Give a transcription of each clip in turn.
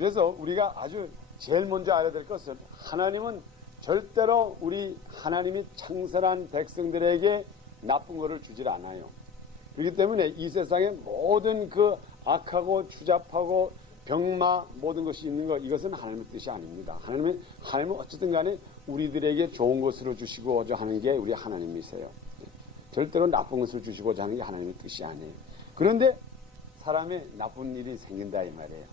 그래서 우리가 아주 제일 먼저 알아야 될 것은 하나님은 절대로 우리 하나님이 창설한 백성들에게 나쁜 것을 주질 않아요. 그렇기 때문에 이 세상에 모든 그 악하고 추잡하고 병마 모든 것이 있는 것, 이것은 하나님의 뜻이 아닙니다. 하나님은 어쨌든 간에 우리들에게 좋은 것으로 주시고자 하는 게 우리 하나님이세요. 절대로 나쁜 것을 주시고자 하는 게 하나님의 뜻이 아니에요. 그런데 사람의 나쁜 일이 생긴다 이 말이에요.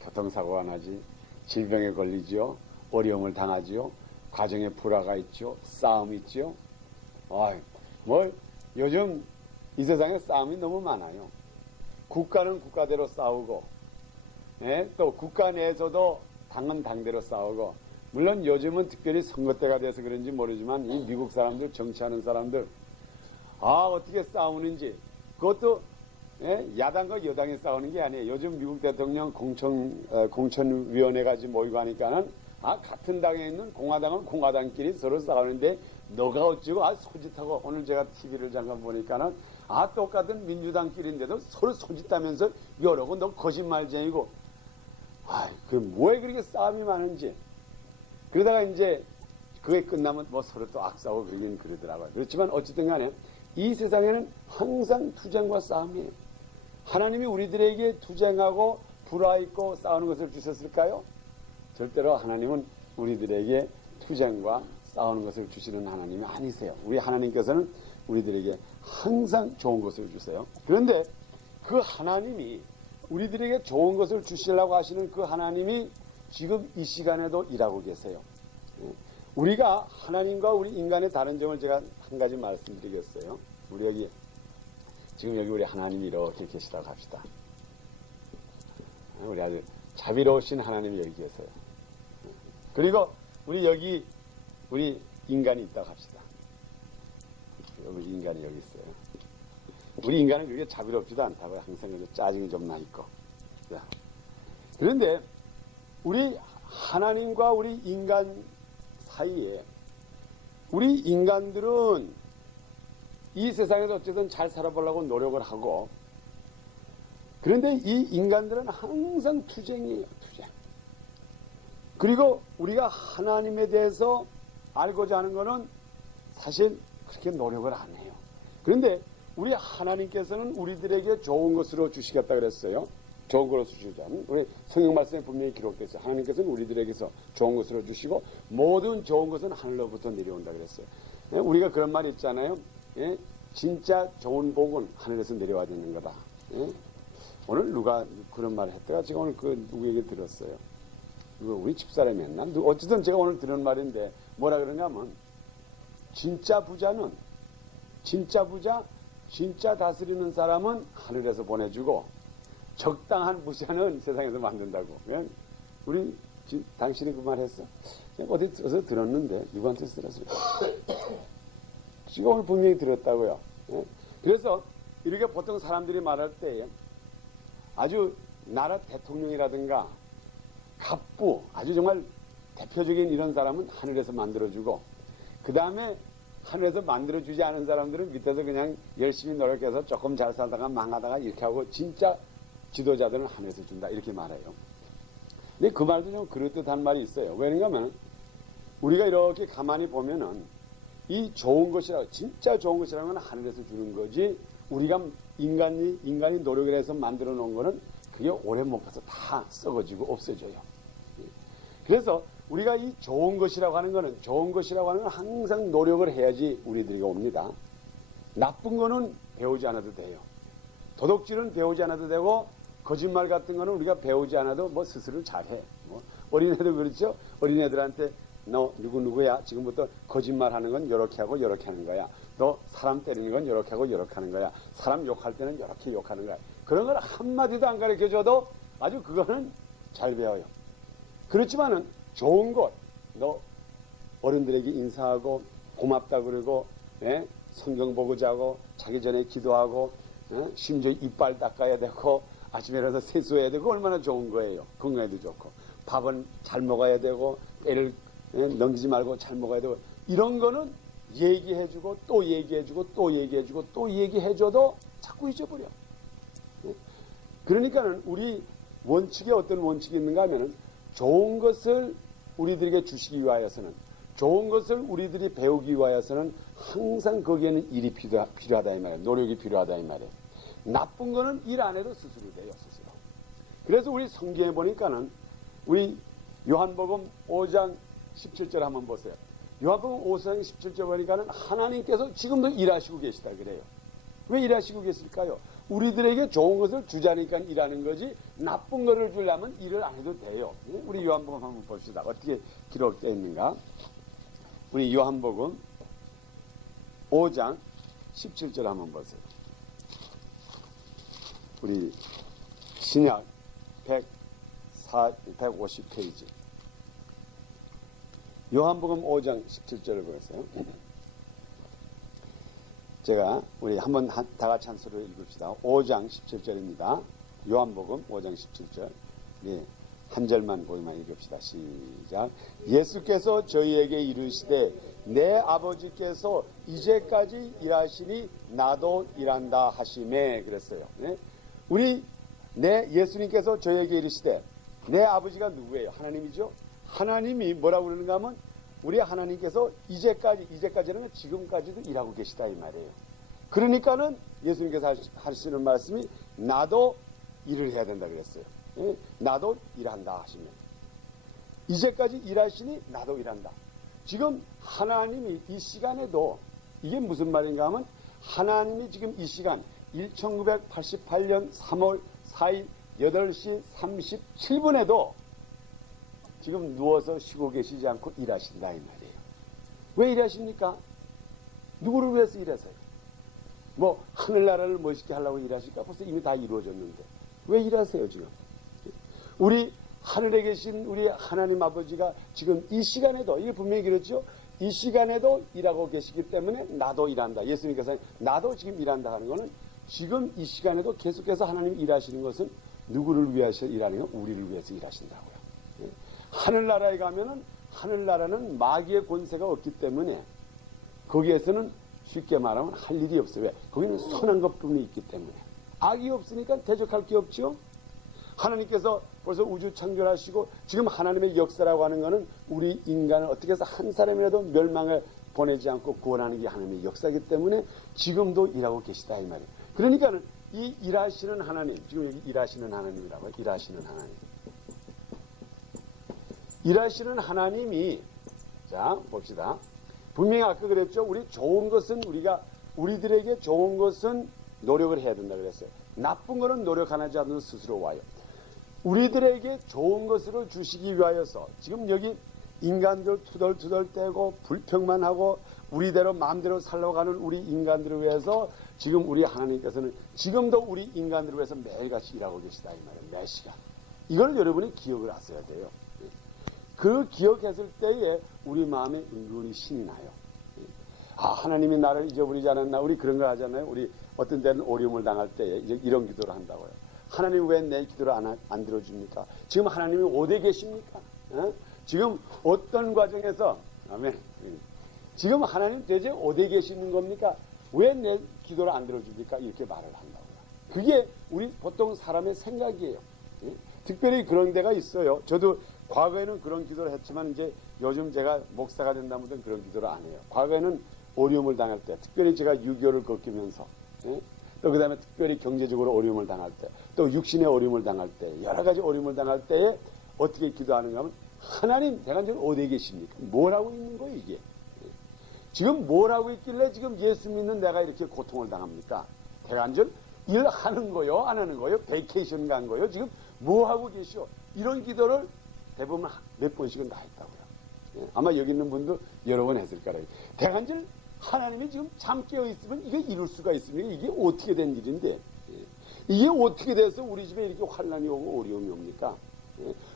교통사고가 나지, 질병에 걸리죠, 어려움을 당하죠, 가정에 불화가 있죠, 싸움이 있죠. 요즘 이 세상에 싸움이 너무 많아요. 국가는 국가대로 싸우고, 또 국가 내에서도 당은 당대로 싸우고, 물론 요즘은 특별히 선거 때가 돼서 그런지 모르지만 이 미국 사람들, 정치하는 사람들, 어떻게 싸우는지, 그것도 야당과 여당이 싸우는 게 아니에요. 요즘 미국 대통령 공천위원회가 모이고 하니까는 같은 당에 있는 공화당은 공화당끼리 서로 싸우는데 너가 어쩌고 소짓하고, 오늘 제가 TV를 잠깐 보니까는 똑같은 민주당끼리인데도 서로 소짓하면서 이러고 너 거짓말쟁이고, 그 뭐에 그렇게 싸움이 많은지. 그러다가 이제 그게 끝나면 서로 또 악싸우고 그러긴 그러더라고요. 그렇지만 어쨌든 간에 이 세상에는 항상 투쟁과 싸움이에요. 하나님이 우리들에게 투쟁하고 불화 있고 싸우는 것을 주셨을까요? 절대로 하나님은 우리들에게 투쟁과 싸우는 것을 주시는 하나님이 아니세요. 우리 하나님께서는 우리들에게 항상 좋은 것을 주세요. 그런데 그 하나님이 우리들에게 좋은 것을 주시려고 하시는 그 하나님이 지금 이 시간에도 일하고 계세요. 우리가 하나님과 우리 인간의 다른 점을 제가 한 가지 말씀드리겠어요. 지금 여기 우리 하나님이 이렇게 계시다고 합시다. 우리 아주 자비로우신 하나님이 여기 계세요. 그리고 우리 인간이 있다고 합시다. 우리 인간이 여기 있어요. 우리 인간은 그렇게 자비롭지도 않다고요. 항상 짜증이 좀 나 있고. 그런데 우리 하나님과 우리 인간 사이에, 우리 인간들은 이 세상에서 어쨌든 잘 살아보려고 노력을 하고, 그런데 이 인간들은 항상 투쟁이에요. 투쟁. 그리고 우리가 하나님에 대해서 알고자 하는 것은 사실 그렇게 노력을 안 해요. 그런데 우리 하나님께서는 우리들에게 좋은 것으로 주시겠다 그랬어요. 좋은 것으로 주시자는 우리 성경 말씀에 분명히 기록되어 있어요. 하나님께서는 우리들에게서 좋은 것으로 주시고 모든 좋은 것은 하늘로부터 내려온다 그랬어요. 우리가 그런 말이 있잖아요. 진짜 좋은 복은 하늘에서 내려와야 되는 거다. 오늘 누가 그런 말을 했다가 제가 오늘 누구에게 들었어요. 우리 집사람이 했나? 어쨌든 제가 오늘 들은 말인데 뭐라 그러냐면, 진짜 부자, 진짜 다스리는 사람은 하늘에서 보내주고 적당한 부자는 세상에서 만든다고. 당신이 그 말 했어? 어디서 들었는데 누구한테서 들었어요? 지금 오늘 분명히 들었다고요. 그래서 이렇게 보통 사람들이 말할 때 아주 나라 대통령이라든가 갑부, 아주 정말 대표적인 이런 사람은 하늘에서 만들어주고, 그 다음에 하늘에서 만들어주지 않은 사람들은 밑에서 그냥 열심히 노력해서 조금 잘 살다가 망하다가 이렇게 하고, 진짜 지도자들은 하늘에서 준다 이렇게 말해요. 근데 그 말도 좀 그럴듯한 말이 있어요. 왜냐하면 우리가 이렇게 가만히 보면은 이 좋은 것이라고, 진짜 좋은 것이라는 건 하늘에서 주는 거지, 우리가 인간이 노력을 해서 만들어 놓은 거는 그게 오래 못 가서 다 썩어지고 없어져요. 그래서 우리가 이 좋은 것이라고 하는 건 항상 노력을 해야지 우리들에게 옵니다. 나쁜 거는 배우지 않아도 돼요. 도둑질은 배우지 않아도 되고, 거짓말 같은 거는 우리가 배우지 않아도 스스로 잘해. 어린애들 그렇죠? 어린애들한테 너 누구야? 지금부터 거짓말 하는 건 이렇게 하고 이렇게 하는 거야. 너 사람 때리는 건 이렇게 하고 이렇게 하는 거야. 사람 욕할 때는 이렇게 욕하는 거야. 그런 걸 한마디도 안 가르쳐줘도 아주 그거는 잘 배워요. 그렇지만은 좋은 것, 너 어른들에게 인사하고 고맙다 그러고, 성경 보고 자고, 자기 전에 기도하고, 심지어 이빨 닦아야 되고, 아침에 일어나서 세수해야 되고, 얼마나 좋은 거예요. 건강에도 좋고. 밥은 잘 먹어야 되고, 때를 넘기지 말고 잘 먹어야 되고, 이런 거는 얘기해주고 또 얘기해주고 또 얘기해주고 또 얘기해줘도 자꾸 잊어버려. 그러니까는 우리 원칙에 어떤 원칙이 있는가 하면은 좋은 것을 우리들에게 주시기 위하여서는, 좋은 것을 우리들이 배우기 위하여서는 항상 거기에는 일이 필요하다 이 말이에요. 노력이 필요하다 이 말이에요. 나쁜 거는 일 안 해도 스스로 돼요, 스스로. 그래서 우리 성경에 보니까는 우리 요한복음 5장 17절 한번 보세요. 요한복음 5장 17절 보니까는 하나님께서 지금도 일하시고 계시다 그래요. 왜 일하시고 계실까요? 우리들에게 좋은 것을 주자니까 일하는 거지, 나쁜 것을 주려면 일을 안 해도 돼요. 우리 요한복음 한번 봅시다. 어떻게 기록되어 있는가? 우리 요한복음 5장 17절 한번 보세요. 우리 신약 150페이지. 요한복음 5장 17절을 보세요. 제가 우리 한번 다 같이 한 소리로 읽읍시다. 5장 17절입니다. 요한복음 5장 17절. 네, 한 절만 보기만 읽읍시다. 시작. 예수께서 저희에게 이르시되 내 아버지께서 이제까지 일하시니 나도 일한다 하시매 그랬어요. 네? 예수님께서 저희에게 이르시되, 내 아버지가 누구예요? 하나님이죠. 하나님이 뭐라고 그러는가 하면 우리 하나님께서 이제까지는 지금까지도 일하고 계시다 이 말이에요. 그러니까는 예수님께서 하시는 말씀이 나도 일을 해야 된다 그랬어요. 예? 나도 일한다 하시면, 이제까지 일하시니 나도 일한다. 지금 하나님이 이 시간에도, 이게 무슨 말인가 하면 하나님이 지금 이 시간 1988년 3월 4일 8시 37분에도 지금 누워서 쉬고 계시지 않고 일하신다 이 말이에요. 왜 일하십니까? 누구를 위해서 일하세요? 뭐 하늘나라를 멋있게 하려고 일하실까? 벌써 이미 다 이루어졌는데 왜 일하세요 지금? 우리 하늘에 계신 우리 하나님 아버지가 지금 이 시간에도, 이게 분명히 그렇죠? 이 시간에도 일하고 계시기 때문에 나도 일한다. 예수님께서 나도 지금 일한다 하는 것은 지금 이 시간에도 계속해서 하나님이 일하시는 것은 누구를 위해서 일하는 건 우리를 위해서 일하신다고요. 하늘나라에 가면은 하늘나라는 마귀의 권세가 없기 때문에 거기에서는 쉽게 말하면 할 일이 없어요. 왜? 거기는 선한 것뿐이 있기 때문에. 악이 없으니까 대적할 게 없죠. 하나님께서 벌써 우주 창조하시고 지금 하나님의 역사라고 하는 것은 우리 인간을 어떻게 해서 한 사람이라도 멸망을 보내지 않고 구원하는 게 하나님의 역사이기 때문에 지금도 일하고 계시다 이 말이에요. 그러니까 이 일하시는 하나님, 지금 여기 일하시는 하나님이라고요. 일하시는 하나님. 일하시는 하나님이, 자 봅시다. 분명히 아까 그랬죠. 우리 좋은 것은 우리들에게 좋은 것은 노력을 해야 된다 그랬어요. 나쁜 거는 노력 안 하지 않으면 스스로 와요. 우리들에게 좋은 것을 주시기 위하여서 지금 여기 인간들 투덜투덜대고 불평만 하고 우리대로 마음대로 살려고 하는 우리 인간들을 위해서 지금 우리 하나님께서는 지금도 우리 인간들을 위해서 매일같이 일하고 계시다 이 말이에요. 매 시간. 이걸 여러분이 기억을 하셔야 돼요. 그 기억했을 때에 우리 마음에 은근히 신이 나요. 아, 하나님이 나를 잊어버리지 않았나? 우리 그런 거 하잖아요. 우리 어떤 때는 어려움을 당할 때에 이제 이런 기도를 한다고요. 하나님 왜 내 기도를 안 들어줍니까? 지금 하나님이 어디에 계십니까? 지금 어떤 과정에서, 아멘. 지금 하나님 대체 어디에 계시는 겁니까? 왜 내 기도를 안 들어줍니까? 이렇게 말을 한다고요. 그게 우리 보통 사람의 생각이에요. 특별히 그런 데가 있어요. 저도 과거에는 그런 기도를 했지만 이제 요즘 제가 목사가 된다면 그런 기도를 안 해요. 과거에는 어려움을 당할 때, 특별히 제가 6.25를 겪으면서, 또 그 다음에 특별히 경제적으로 어려움을 당할 때, 또 육신의 어려움을 당할 때, 여러 가지 어려움을 당할 때에 어떻게 기도하는가 하면 하나님, 대간절 어디에 계십니까? 뭘 하고 있는 거예요, 이게? 지금 뭘 하고 있길래 지금 예수 믿는 내가 이렇게 고통을 당합니까? 대간절 일하는 거요? 안 하는 거요? 베이케이션 간 거요? 지금 뭐 하고 계시오? 이런 기도를 대부분 몇 번씩은 다 했다고요. 아마 여기 있는 분도 여러 번 했을 거라요. 대간절 하나님이 지금 잠 깨어 있으면 이게 이룰 수가 있습니까? 이게 어떻게 된 일인데? 이게 어떻게 돼서 우리 집에 이렇게 환난이 오고 어려움이 옵니까?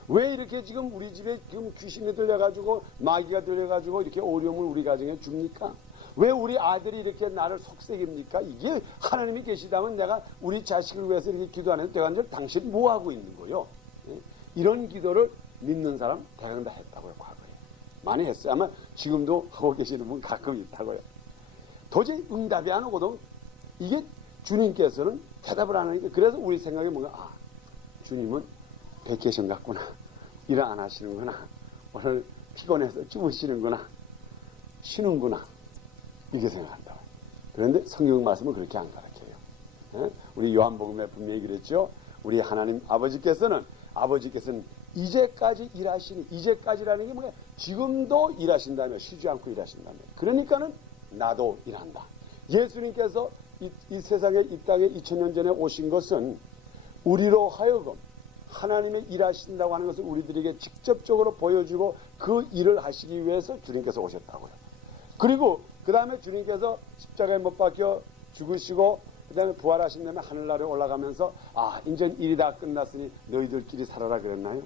왜 이렇게 지금 우리 집에 지금 귀신이 들려가지고 마귀가 들려가지고 이렇게 어려움을 우리 가정에 줍니까? 왜 우리 아들이 이렇게 나를 속삭입니까? 이게 하나님이 계시다면 내가 우리 자식을 위해서 이렇게 기도하는데 대간절 당신 뭐 하고 있는 거요? 이런 기도를 믿는 사람 대강 다 했다고요. 과거에 많이 했어요. 아마 지금도 하고 계시는 분 가끔 있다고요. 도저히 응답이 안 오거든. 이게 주님께서는 대답을 안 하니까, 그래서 우리 생각이 뭔가, 아, 주님은 베케이션 같구나. 일 안 하시는구나. 오늘 피곤해서 주무시는구나. 쉬는구나. 이렇게 생각한다. 그런데 성경 말씀은 그렇게 안 가르쳐요. 우리 요한복음에 분명히 그랬죠. 우리 하나님 아버지께서는 이제까지 일하시니, 이제까지라는 게 뭐야? 지금도 일하신다며, 쉬지 않고 일하신다며. 그러니까는 나도 일한다. 예수님께서 이 세상에, 이 땅에 2000년 전에 오신 것은 우리로 하여금 하나님의 일하신다고 하는 것을 우리들에게 직접적으로 보여주고 그 일을 하시기 위해서 주님께서 오셨다고요. 그리고 그 다음에 주님께서 십자가에 못 박혀 죽으시고 그 다음에 부활하신 다음에 하늘나라에 올라가면서 이제 일이 다 끝났으니 너희들끼리 살아라 그랬나요?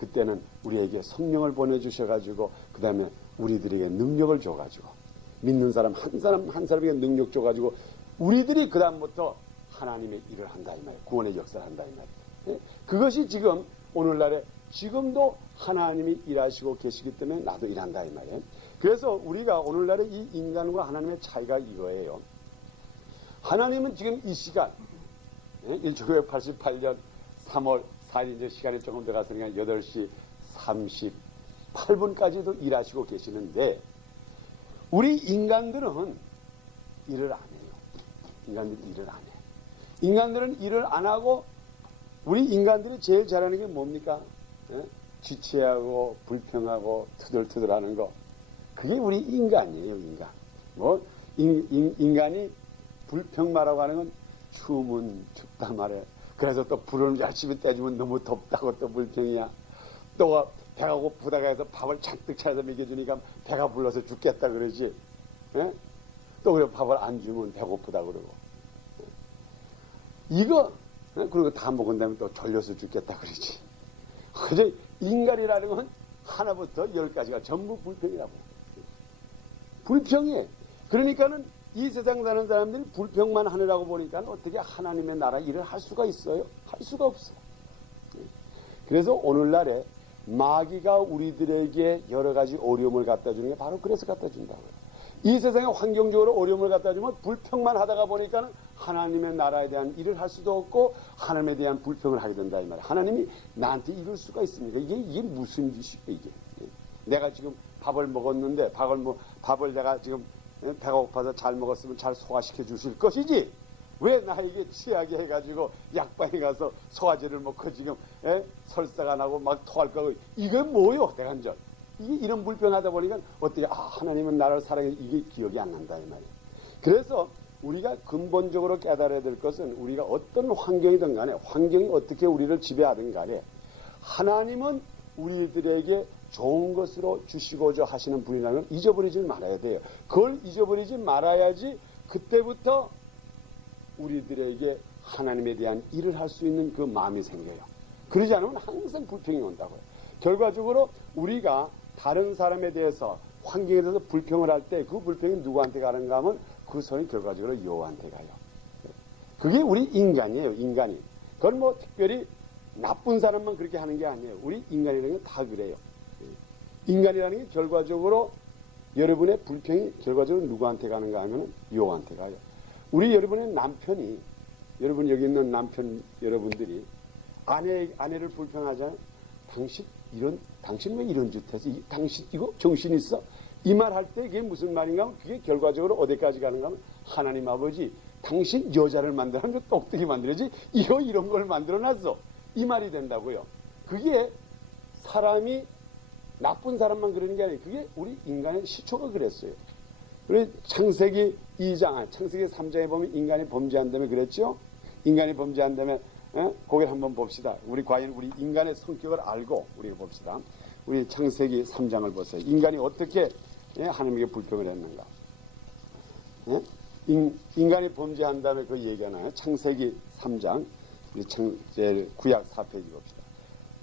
그때는 우리에게 성령을 보내주셔가지고 그 다음에 우리들에게 능력을 줘가지고 믿는 사람 한 사람에게 능력 줘가지고 우리들이 그 다음부터 하나님의 일을 한다 이 말이에요. 구원의 역사를 한다 이 말이에요. 그것이 지금 오늘날에 지금도 하나님이 일하시고 계시기 때문에 나도 일한다 이 말이에요. 그래서 우리가 오늘날의 이 인간과 하나님의 차이가 이거예요. 하나님은 지금 이 시간 1988년 3월 4일 이제 시간이 조금 더 갔으니까 8시 38분까지도 일하시고 계시는데 우리 인간들은 일을 안 해요. 인간들이 일을 안 해요. 인간들은 일을 안 하고 우리 인간들이 제일 잘하는 게 뭡니까? 지체하고 불평하고 투덜투덜하는 거. 그게 우리 인간이에요. 인간. 인간이 불평마라고 하는 건 추우면 춥다 말해. 그래서 또 불을 열심히 떼주면 너무 덥다고 또 불평이야. 또 배가 고프다가 해서 밥을 잔뜩 차려서 먹여주니까 배가 불러서 죽겠다 그러지. 또 그래 밥을 안 주면 배고프다 그러고. 이거 그리고 다 먹은 다음에 또 졸려서 죽겠다 그러지. 그저 인간이라는 건 하나부터 10까지가 전부 불평이라고. 불평해. 그러니까는 이 세상 사는 사람들이 불평만 하느라고 보니까 어떻게 하나님의 나라 일을 할 수가 있어요? 할 수가 없어요. 그래서 오늘날에 마귀가 우리들에게 여러 가지 어려움을 갖다 주는 게 바로 그래서 갖다 준다고요. 이 세상에 환경적으로 어려움을 갖다 주면 불평만 하다가 보니까 하나님의 나라에 대한 일을 할 수도 없고 하나님에 대한 불평을 하게 된다 이 말이에요. 하나님이 나한테 이럴 수가 있습니까? 이게 무슨 짓이에요 이게? 내가 지금 밥을 먹었는데 밥을 내가 지금 배가 고파서 잘 먹었으면 잘 소화시켜 주실 것이지 왜 나에게 취하게 해가지고 약방에 가서 소화제를 먹고 지금 설사가 나고 막 토할 거고 이게 뭐요 대간절 이게 이런 불평하다 보니까 어떻게 하나님은 나를 사랑해 이게 기억이 안 난다 이 말이에요. 그래서 우리가 근본적으로 깨달아야 될 것은 우리가 어떤 환경이든 간에 환경이 어떻게 우리를 지배하든 간에 하나님은 우리들에게 좋은 것으로 주시고자 하시는 분이라는 걸 잊어버리지 말아야 돼요. 그걸 잊어버리지 말아야지 그때부터 우리들에게 하나님에 대한 일을 할 수 있는 그 마음이 생겨요. 그러지 않으면 항상 불평이 온다고요. 결과적으로 우리가 다른 사람에 대해서 환경에 대해서 불평을 할 때 그 불평이 누구한테 가는가 하면 그 손이 결과적으로 여호와한테 가요. 그게 우리 인간이에요. 인간이. 그건 뭐 특별히 나쁜 사람만 그렇게 하는 게 아니에요. 우리 인간이라는 게 다 그래요. 인간이라는 게 결과적으로 여러분의 불평이 결과적으로 누구한테 가는가 하면 여호와한테 가요. 우리 여러분의 남편이 여러분 여기 있는 남편 여러분들이 아내를 불평하잖아요. 당신 왜 이런 짓 했어? 당신 이거 정신 있어? 이 말 할 때 그게 무슨 말인가 하면 그게 결과적으로 어디까지 가는가 하면 하나님 아버지 당신 여자를 만들었는데 똑똑히 만들어야지 이런 걸 만들어놨어. 이 말이 된다고요. 그게 사람이 나쁜 사람만 그러는 게 아니에요. 그게 우리 인간의 시초가 그랬어요. 우리 창세기 2장, 창세기 3장에 보면 인간이 범죄한다며 그랬죠? 인간이 범죄한다며, 그걸 한번 봅시다. 과연 우리 인간의 성격을 알고 우리가 봅시다. 우리 창세기 3장을 보세요. 인간이 어떻게 하나님에게 불평을 했는가? 인간이 범죄한 다음에 그 얘기하나요? 창세기 3장, 우리 구약 4페이지 봅시다.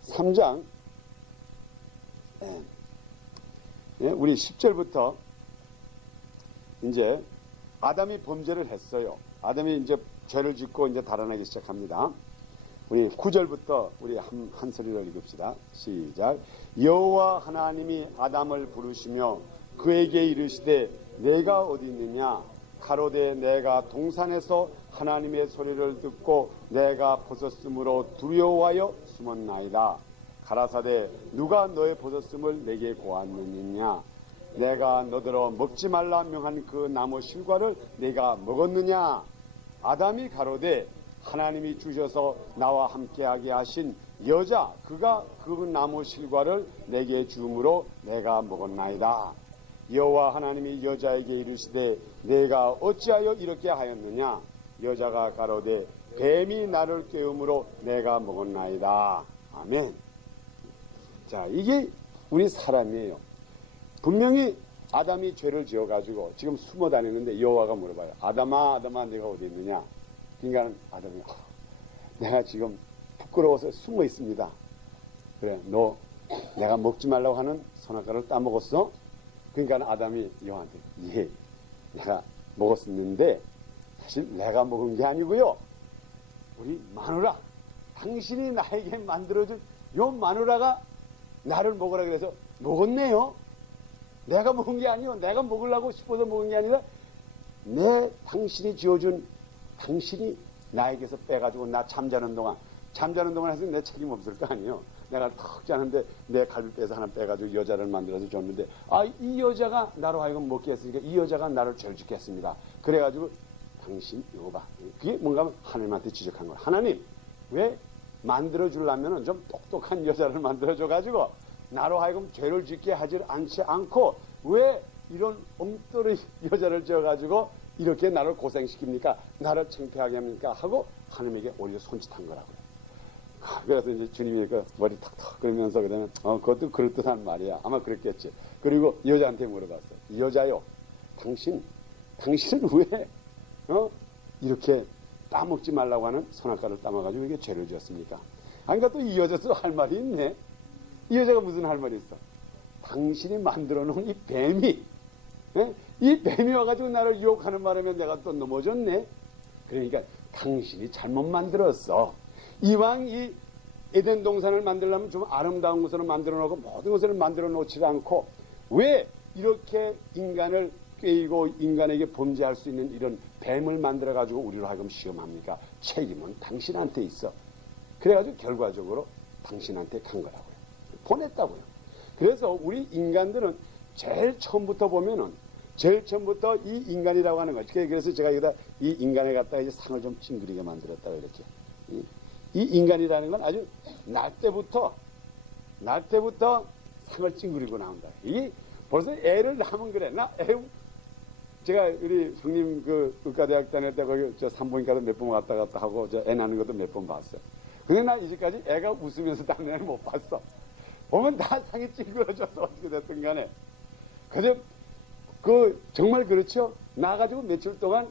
3장, 우리 10절부터 이제 아담이 범죄를 했어요. 아담이 이제 죄를 짓고 이제 달아나기 시작합니다. 우리 9절부터 우리 한 소리로 읽읍시다. 시작. 여호와 하나님이 아담을 부르시며 그에게 이르시되 내가 어디 있느냐? 가로되 내가 동산에서 하나님의 소리를 듣고 내가 벗었으므로 두려워하여 숨었나이다. 가라사대 누가 너의 벗었음을 내게 고하느냐? 내가 너더러 먹지 말라 명한 그 나무 실과를 내가 먹었느냐? 아담이 가로되 하나님이 주셔서 나와 함께하게 하신 여자 그가 그 나무 실과를 내게 주므로 내가 먹었나이다. 여호와 하나님이 여자에게 이르시되 내가 어찌하여 이렇게 하였느냐? 여자가 가로되 뱀이 나를 깨우므로 내가 먹었나이다. 아멘. 자, 이게 우리 사람이에요. 분명히 아담이 죄를 지어가지고 지금 숨어 다니는데 여호와가 물어봐요. 아담아, 아담아, 네가 어디 있느냐? 그러니까 아담이 내가 지금 부끄러워서 숨어 있습니다. 그래, 너 내가 먹지 말라고 하는 선악과를 따먹었어? 그러니까 아담이 여호와한테 예, 내가 먹었었는데 사실 내가 먹은 게 아니고요. 우리 마누라, 당신이 나에게 만들어준 요 마누라가 나를 먹으라 그래서 먹었네요. 내가 먹은 게 아니요. 내가 먹으려고 싶어서 먹은 게 아니라 당신이 지어준 당신이 나에게서 빼가지고 나 잠자는 동안 해서 내 책임 없을 거 아니에요. 내가 턱 자는데 내 갈비 빼서 하나 빼가지고 여자를 만들어서 줬는데 이 여자가 나로 하여금 먹게 했으니까 이 여자가 나를 죄짓게 했습니다. 그래가지고 당신 이거 봐. 그게 뭔가 하면 하나님한테 지적한 거야. 하나님 왜 만들어주려면 좀 똑똑한 여자를 만들어줘가지고 나로 하여금 죄를 짓게 하지 않고 왜 이런 엉터리 여자를 지어가지고 이렇게 나를 고생시킵니까? 나를 창피하게 합니까? 하고 하나님에게 오히려 손짓한 거라고요. 그래서 이제 주님이 그 머리 턱턱 그러면서 그다음에 그것도 그럴듯한 말이야. 아마 그랬겠지. 그리고 여자한테 물어봤어. 여자요, 당신은 왜 이렇게 따먹지 말라고 하는 선악과를 따먹어가지고 이게 죄를 지었습니까? 그러니까 또 이 여자도 할 말이 있네. 이 여자가 무슨 할 말이 있어? 당신이 만들어 놓은 이 뱀이 이 뱀이 와가지고 나를 유혹하는 바람에 내가 또 넘어졌네. 그러니까 당신이 잘못 만들었어. 이왕 이 에덴 동산을 만들려면 좀 아름다운 것을 만들어 놓고 모든 것을 만들어 놓지 않고 왜 이렇게 인간을 꾀이고 인간에게 범죄할 수 있는 이런 뱀을 만들어 가지고 우리로 하여금 시험합니까? 책임은 당신한테 있어. 그래가지고 결과적으로 당신한테 간 거라고요. 보냈다고요. 그래서 우리 인간들은 제일 처음부터 보면은 이 인간이라고 하는 거죠. 그래서 제가 여기다 이 인간에 갖다가 이제 상을 좀 찡그리게 만들었다고 이렇게. 이 인간이라는 건 아주 날 때부터 상을 찡그리고 나온다. 이 벌써 애를 낳으면 그래. 제가 우리 형님 그 의과대학 다닐 때 거기 저 산부인과도 몇 번 왔다 갔다 하고 저 애 낳는 것도 몇 번 봤어요. 근데 나 이제까지 애가 웃으면서 낳는 애는 못 봤어. 보면 다 상이 찡그러져서 어떻게 됐든 간에. 근데 정말 그렇죠. 나가지고 며칠 동안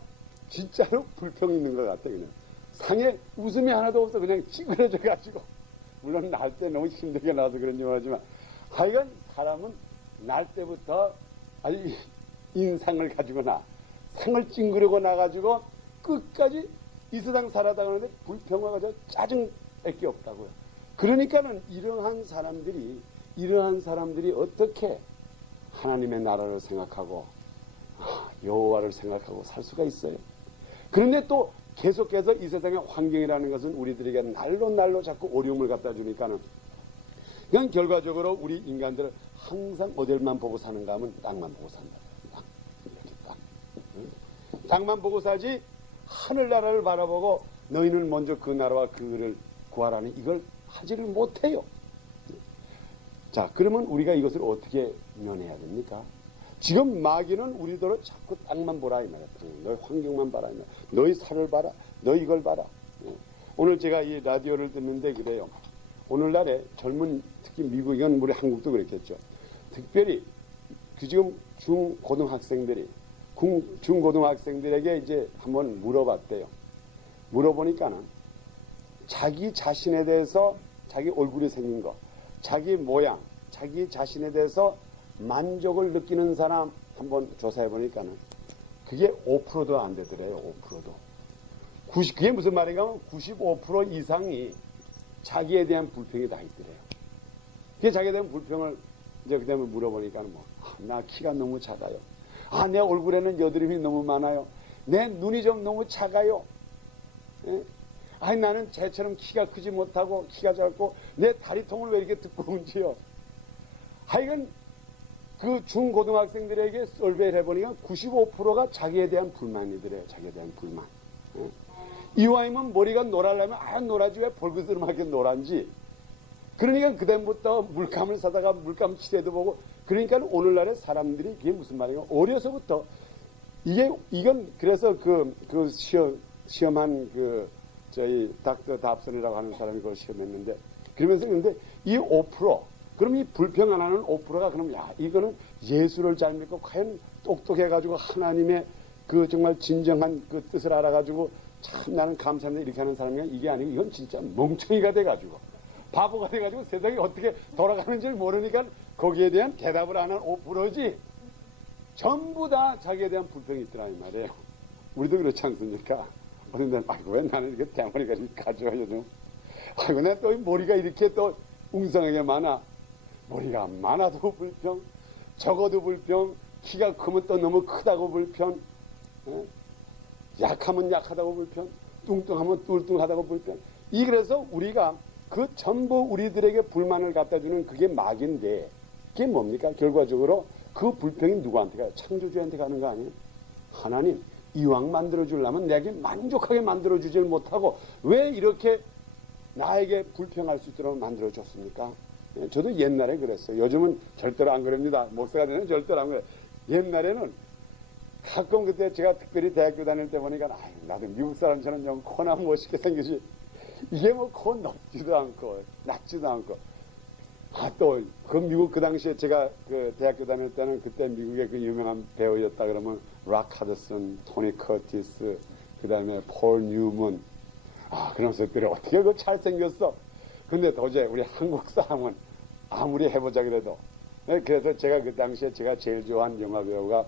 진짜로 불평이 있는 것 같아. 그냥 상에 웃음이 하나도 없어. 그냥 찡그러져 가지고. 물론 날 때 너무 힘들게 나와서 그런지 모르지만 하여간 사람은 날 때부터 아주 인상을 가지고 상을 찡그리고 나가지고 끝까지 이 세상 살아다 가는데 불평을 가지고 짜증밖에 없다고요. 그러니까는 이러한 사람들이 어떻게 하나님의 나라를 생각하고 여호와를 생각하고 살 수가 있어요. 그런데 또 계속해서 이 세상의 환경이라는 것은 우리들에게 날로 자꾸 어려움을 갖다 주니까는 그냥 결과적으로 우리 인간들은 항상 어딜만 보고 사는가 하면 땅만 보고 산다. 땅만 보고 살지 하늘나라를 바라보고 너희는 먼저 그 나라와 그를 구하라는 이걸 하지를 못해요. 자, 그러면 우리가 이것을 어떻게 면해야 됩니까? 지금 마귀는 우리들을 자꾸 땅만 보라 이 말이야. 너희 환경만 봐라 이 말이야. 너희 살을 봐라. 너희 이걸 봐라. 오늘 제가 이 라디오를 듣는데 그래요. 오늘날에 젊은 특히 미국 이건 우리 한국도 그랬겠죠. 특별히 지금 중고등학생들에게 이제 한번 물어봤대요. 물어보니까는 자기 자신에 대해서 자기 얼굴이 생긴 거, 자기 모양, 자기 자신에 대해서 만족을 느끼는 사람 한번 조사해 보니까는 그게 5%도 안 되더래요. 5%도. 그게 무슨 말인가 하면 95% 이상이 자기에 대한 불평이 다 있더래요. 그게 자기에 대한 불평을 이제 그다음에 물어보니까는 나 키가 너무 작아요. 내 얼굴에는 여드름이 너무 많아요. 내 눈이 좀 너무 작아요. 예? 아니 나는 쟤처럼 키가 크지 못하고 키가 작고 내 다리통을 왜 이렇게 두꺼운지요. 하여간 그 중고등학생들에게 설배를 해보니까 95%가 자기에 대한 불만이더래요. 자기에 대한 불만. 예? 이왕이면 머리가 노라려면 노라지 왜 볼그스름하게 노란지. 그러니까 그다음부터 물감을 사다가 물감 칠해도 보고. 그러니까 오늘날의 사람들이 그게 무슨 말이에요? 어려서부터 이건 그래서 시험한 저희 닥터 답선이라고 하는 사람이 그걸 시험했는데 그러면서 근데 이 5% 그럼 이 불평하는 5%가 그럼 이거는 예수를 잘 믿고 과연 똑똑해가지고 하나님의 그 정말 진정한 그 뜻을 알아가지고 참 나는 감사합니다 이렇게 하는 사람이 이게 아니고 이건 진짜 멍청이가 돼가지고 바보가 돼가지고 세상이 어떻게 돌아가는지를 모르니까 거기에 대한 대답을 안 한 5%지 전부 다 자기에 대한 불평이 있더라 이 말이에요. 우리도 그렇지 않습니까? 어떤 데는 아이고 왜 나는 이렇게 대머리가 이렇게 가져와요 좀. 아이고 내 또 머리가 이렇게 또 웅성하게 많아. 머리가 많아도 불평, 적어도 불평, 키가 크면 또 너무 크다고 불평, 약하면 약하다고 불평, 뚱뚱하면 뚱뚱하다고 불평. 그래서 우리가 그 전부 우리들에게 불만을 갖다 주는 그게 마귀인데 그게 뭡니까? 결과적으로 그 불평이 누구한테 가요? 창조주한테 가는 거 아니에요? 하나님 이왕 만들어주려면 내게 만족하게 만들어주질 못하고 왜 이렇게 나에게 불평할 수 있도록 만들어줬습니까? 저도 옛날에 그랬어요. 요즘은 절대로 안 그럽니다. 목사가 되는 절대로 안 그래요. 옛날에는 가끔 그때 제가 특별히 대학교 다닐 때 보니까 나도 미국 사람처럼 좀 코나 멋있게 생기지 이게 뭐 코 높지도 않고 낮지도 않고 또 그 미국 그 당시에 제가 그 대학교 다닐 때는 그때 미국의 그 유명한 배우였다 그러면 락 하드슨, 토니 커티스 그 다음에 폴 뉴먼 그러면서 그래 어떻게 그 잘생겼어. 근데 도저히 우리 한국 사람은 아무리 해보자 그래도 그래서 제가 그 당시에 제가 제일 좋아하는 영화 배우가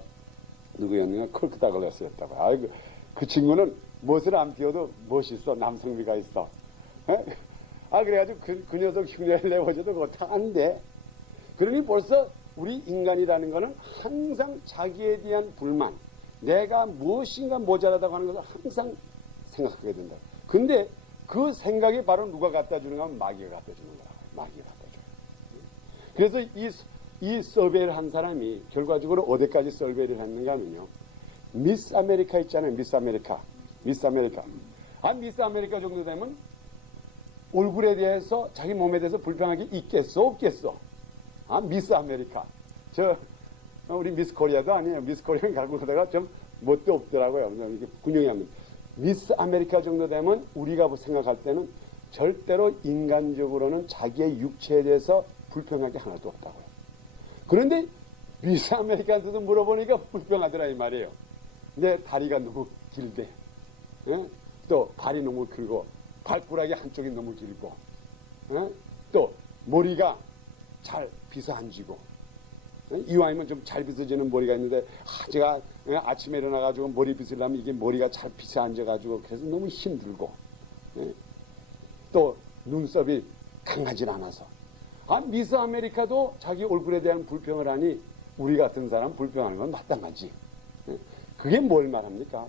누구였느냐 컬크 다글라스였다고. 그 친구는 멋을 안 피워도 멋있어. 남성미가 있어. 그래가지고 그 녀석 흉내를 내보셔도 그거 다 안 돼. 그러니 벌써 우리 인간이라는 거는 항상 자기에 대한 불만, 내가 무엇인가 모자라다고 하는 것을 항상 생각하게 된다. 근데 그 생각이 바로 누가 갖다 주는가 하면 마귀가 갖다 주는 거라. 마귀가 갖다 줘요. 그래서 이 서베이를 한 사람이 결과적으로 어디까지 서베이를 했는가 하면요. 미스 아메리카 있잖아요. 미스 아메리카. 미스 아메리카 정도 되면 얼굴에 대해서 자기 몸에 대해서 불평하기 있겠어 없겠어? 미스 아메리카. 우리 미스 코리아도 아니에요. 미스 코리아는 갖고 가다가 좀 멋도 없더라고요. 이게 군용이 합니다. 미스 아메리카 정도 되면 우리가 생각할 때는 절대로 인간적으로는 자기의 육체에 대해서 불평할 게 하나도 없다고요. 그런데 미스 아메리카한테도 물어보니까 불평하더라 이 말이에요. 내 다리가 너무 길대. 또 발이 너무 길고 발가락이 한쪽이 너무 길고 또 머리가 잘 빗어 안 지고 이왕이면 좀 잘 빗어지는 머리가 있는데 제가 아침에 일어나가지고 머리 빗으려면 이게 머리가 잘 빗어 앉아가지고 그래서 너무 힘들고 또 눈썹이 강하지 않아서 미스 아메리카도 자기 얼굴에 대한 불평을 하니 우리 같은 사람 불평하는 건 마땅하지. 그게 뭘 말합니까?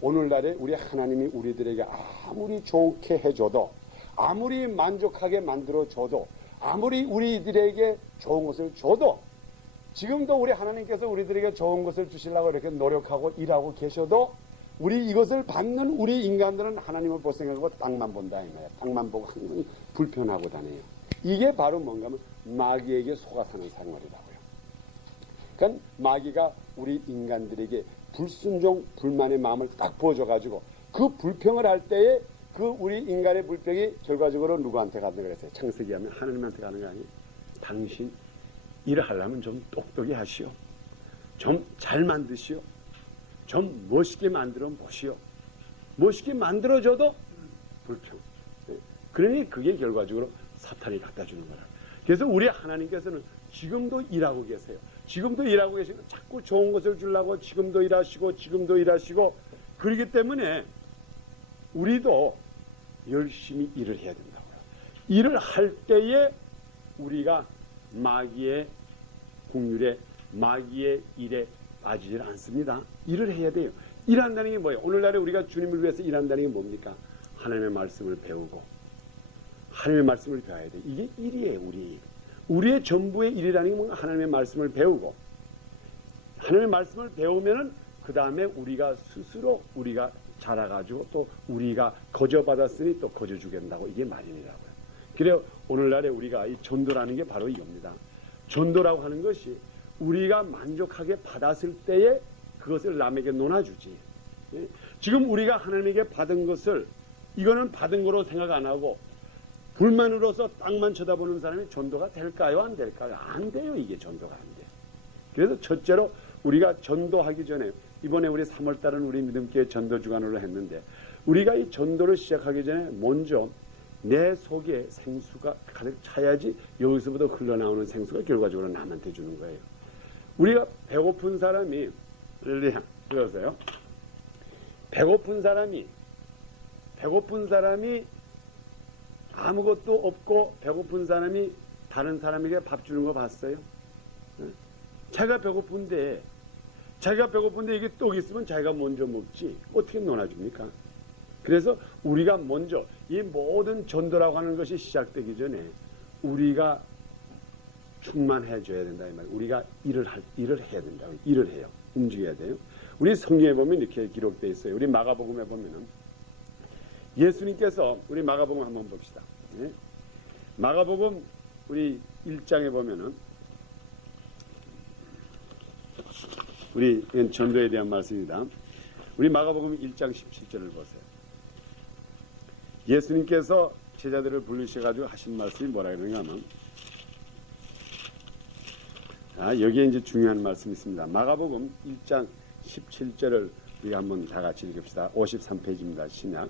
오늘날에 우리 하나님이 우리들에게 아무리 좋게 해줘도 아무리 만족하게 만들어줘도 아무리 우리들에게 좋은 것을 줘도 지금도 우리 하나님께서 우리들에게 좋은 것을 주시려고 이렇게 노력하고 일하고 계셔도 우리 이것을 받는 우리 인간들은 하나님을 볼 생각하고 땅만 본다 이 말이야. 땅만 보고 항상 불편하고 다녀요. 이게 바로 뭔가 하면 마귀에게 속아 사는 생활이라고요. 그러니까 마귀가 우리 인간들에게 불순종, 불만의 마음을 딱 부어줘가지고 그 불평을 할 때에 그 우리 인간의 불평이 결과적으로 누구한테 가는 그랬어요? 창세기 하면 하나님한테 가는 거 아니에요? 당신 일을 하려면 좀 똑똑히 하시오. 좀 잘 만드시오. 좀 멋있게 만들어 보시오. 멋있게 만들어줘도 불평. 그러니 그게 결과적으로 사탄이 갖다 주는 거라. 그래서 우리 하나님께서는 지금도 일하고 계세요. 지금도 일하고 계시고 자꾸 좋은 것을 주려고 지금도 일하시고 그렇기 때문에 우리도 열심히 일을 해야 된다고요. 일을 할 때에 우리가 마귀의 국률에 마귀의 일에 빠지질 않습니다. 일을 해야 돼요. 일한다는 게 뭐예요? 오늘날에 우리가 주님을 위해서 일한다는 게 뭡니까? 하나님의 말씀을 배우고 하나님의 말씀을 배워야 돼. 이게 일이에요. 우리의 전부의 일이라는 게 뭔가 하나님의 말씀을 배우고 하나님의 말씀을 배우면은 그 다음에 우리가 스스로 우리가 자라가지고 또 우리가 거저받았으니 또 거저주겠다고 이게 말씀이라고요. 그래요. 오늘날에 우리가 이 전도라는 게 바로 이겁니다. 전도라고 하는 것이 우리가 만족하게 받았을 때에 그것을 남에게 논아주지. 지금 우리가 하나님에게 받은 것을 이거는 받은 거로 생각 안 하고 불만으로서 땅만 쳐다보는 사람이 전도가 될까요? 안 될까요? 안 돼요. 이게 전도가 안 돼요. 그래서 첫째로 우리가 전도하기 전에 이번에 우리 3월달은 우리 믿음교회 전도 주간으로 했는데 우리가 이 전도를 시작하기 전에 먼저 내 속에 생수가 가득 차야지 여기서부터 흘러나오는 생수가 결과적으로 남한테 주는 거예요. 우리가 배고픈 사람이 들으세요. 배고픈 사람이 아무것도 없고 배고픈 사람이 다른 사람에게 밥 주는 거 봤어요? 자기가 배고픈데 이게 떡 있으면 자기가 먼저 먹지 어떻게 논아줍니까? 그래서 우리가 먼저 이 모든 전도라고 하는 것이 시작되기 전에 우리가 충만해져야 된다 이 말이에요. 우리가 일을 해야 된다. 일을 해요. 움직여야 돼요. 우리 성경에 보면 이렇게 기록되어 있어요. 우리 마가복음에 보면은 예수님께서 우리 마가복음 한번 봅시다. 네? 마가복음 우리 1장에 보면은 우리 전도에 대한 말씀입니다. 우리 마가복음 1장 17절을 보세요. 예수님께서 제자들을 부르셔가지고 하신 말씀이 뭐라 그러냐 하면 여기에 이제 중요한 말씀이 있습니다. 마가복음 1장 17절을 우리 한번 다 같이 읽읍시다. 53페이지입니다. 신약.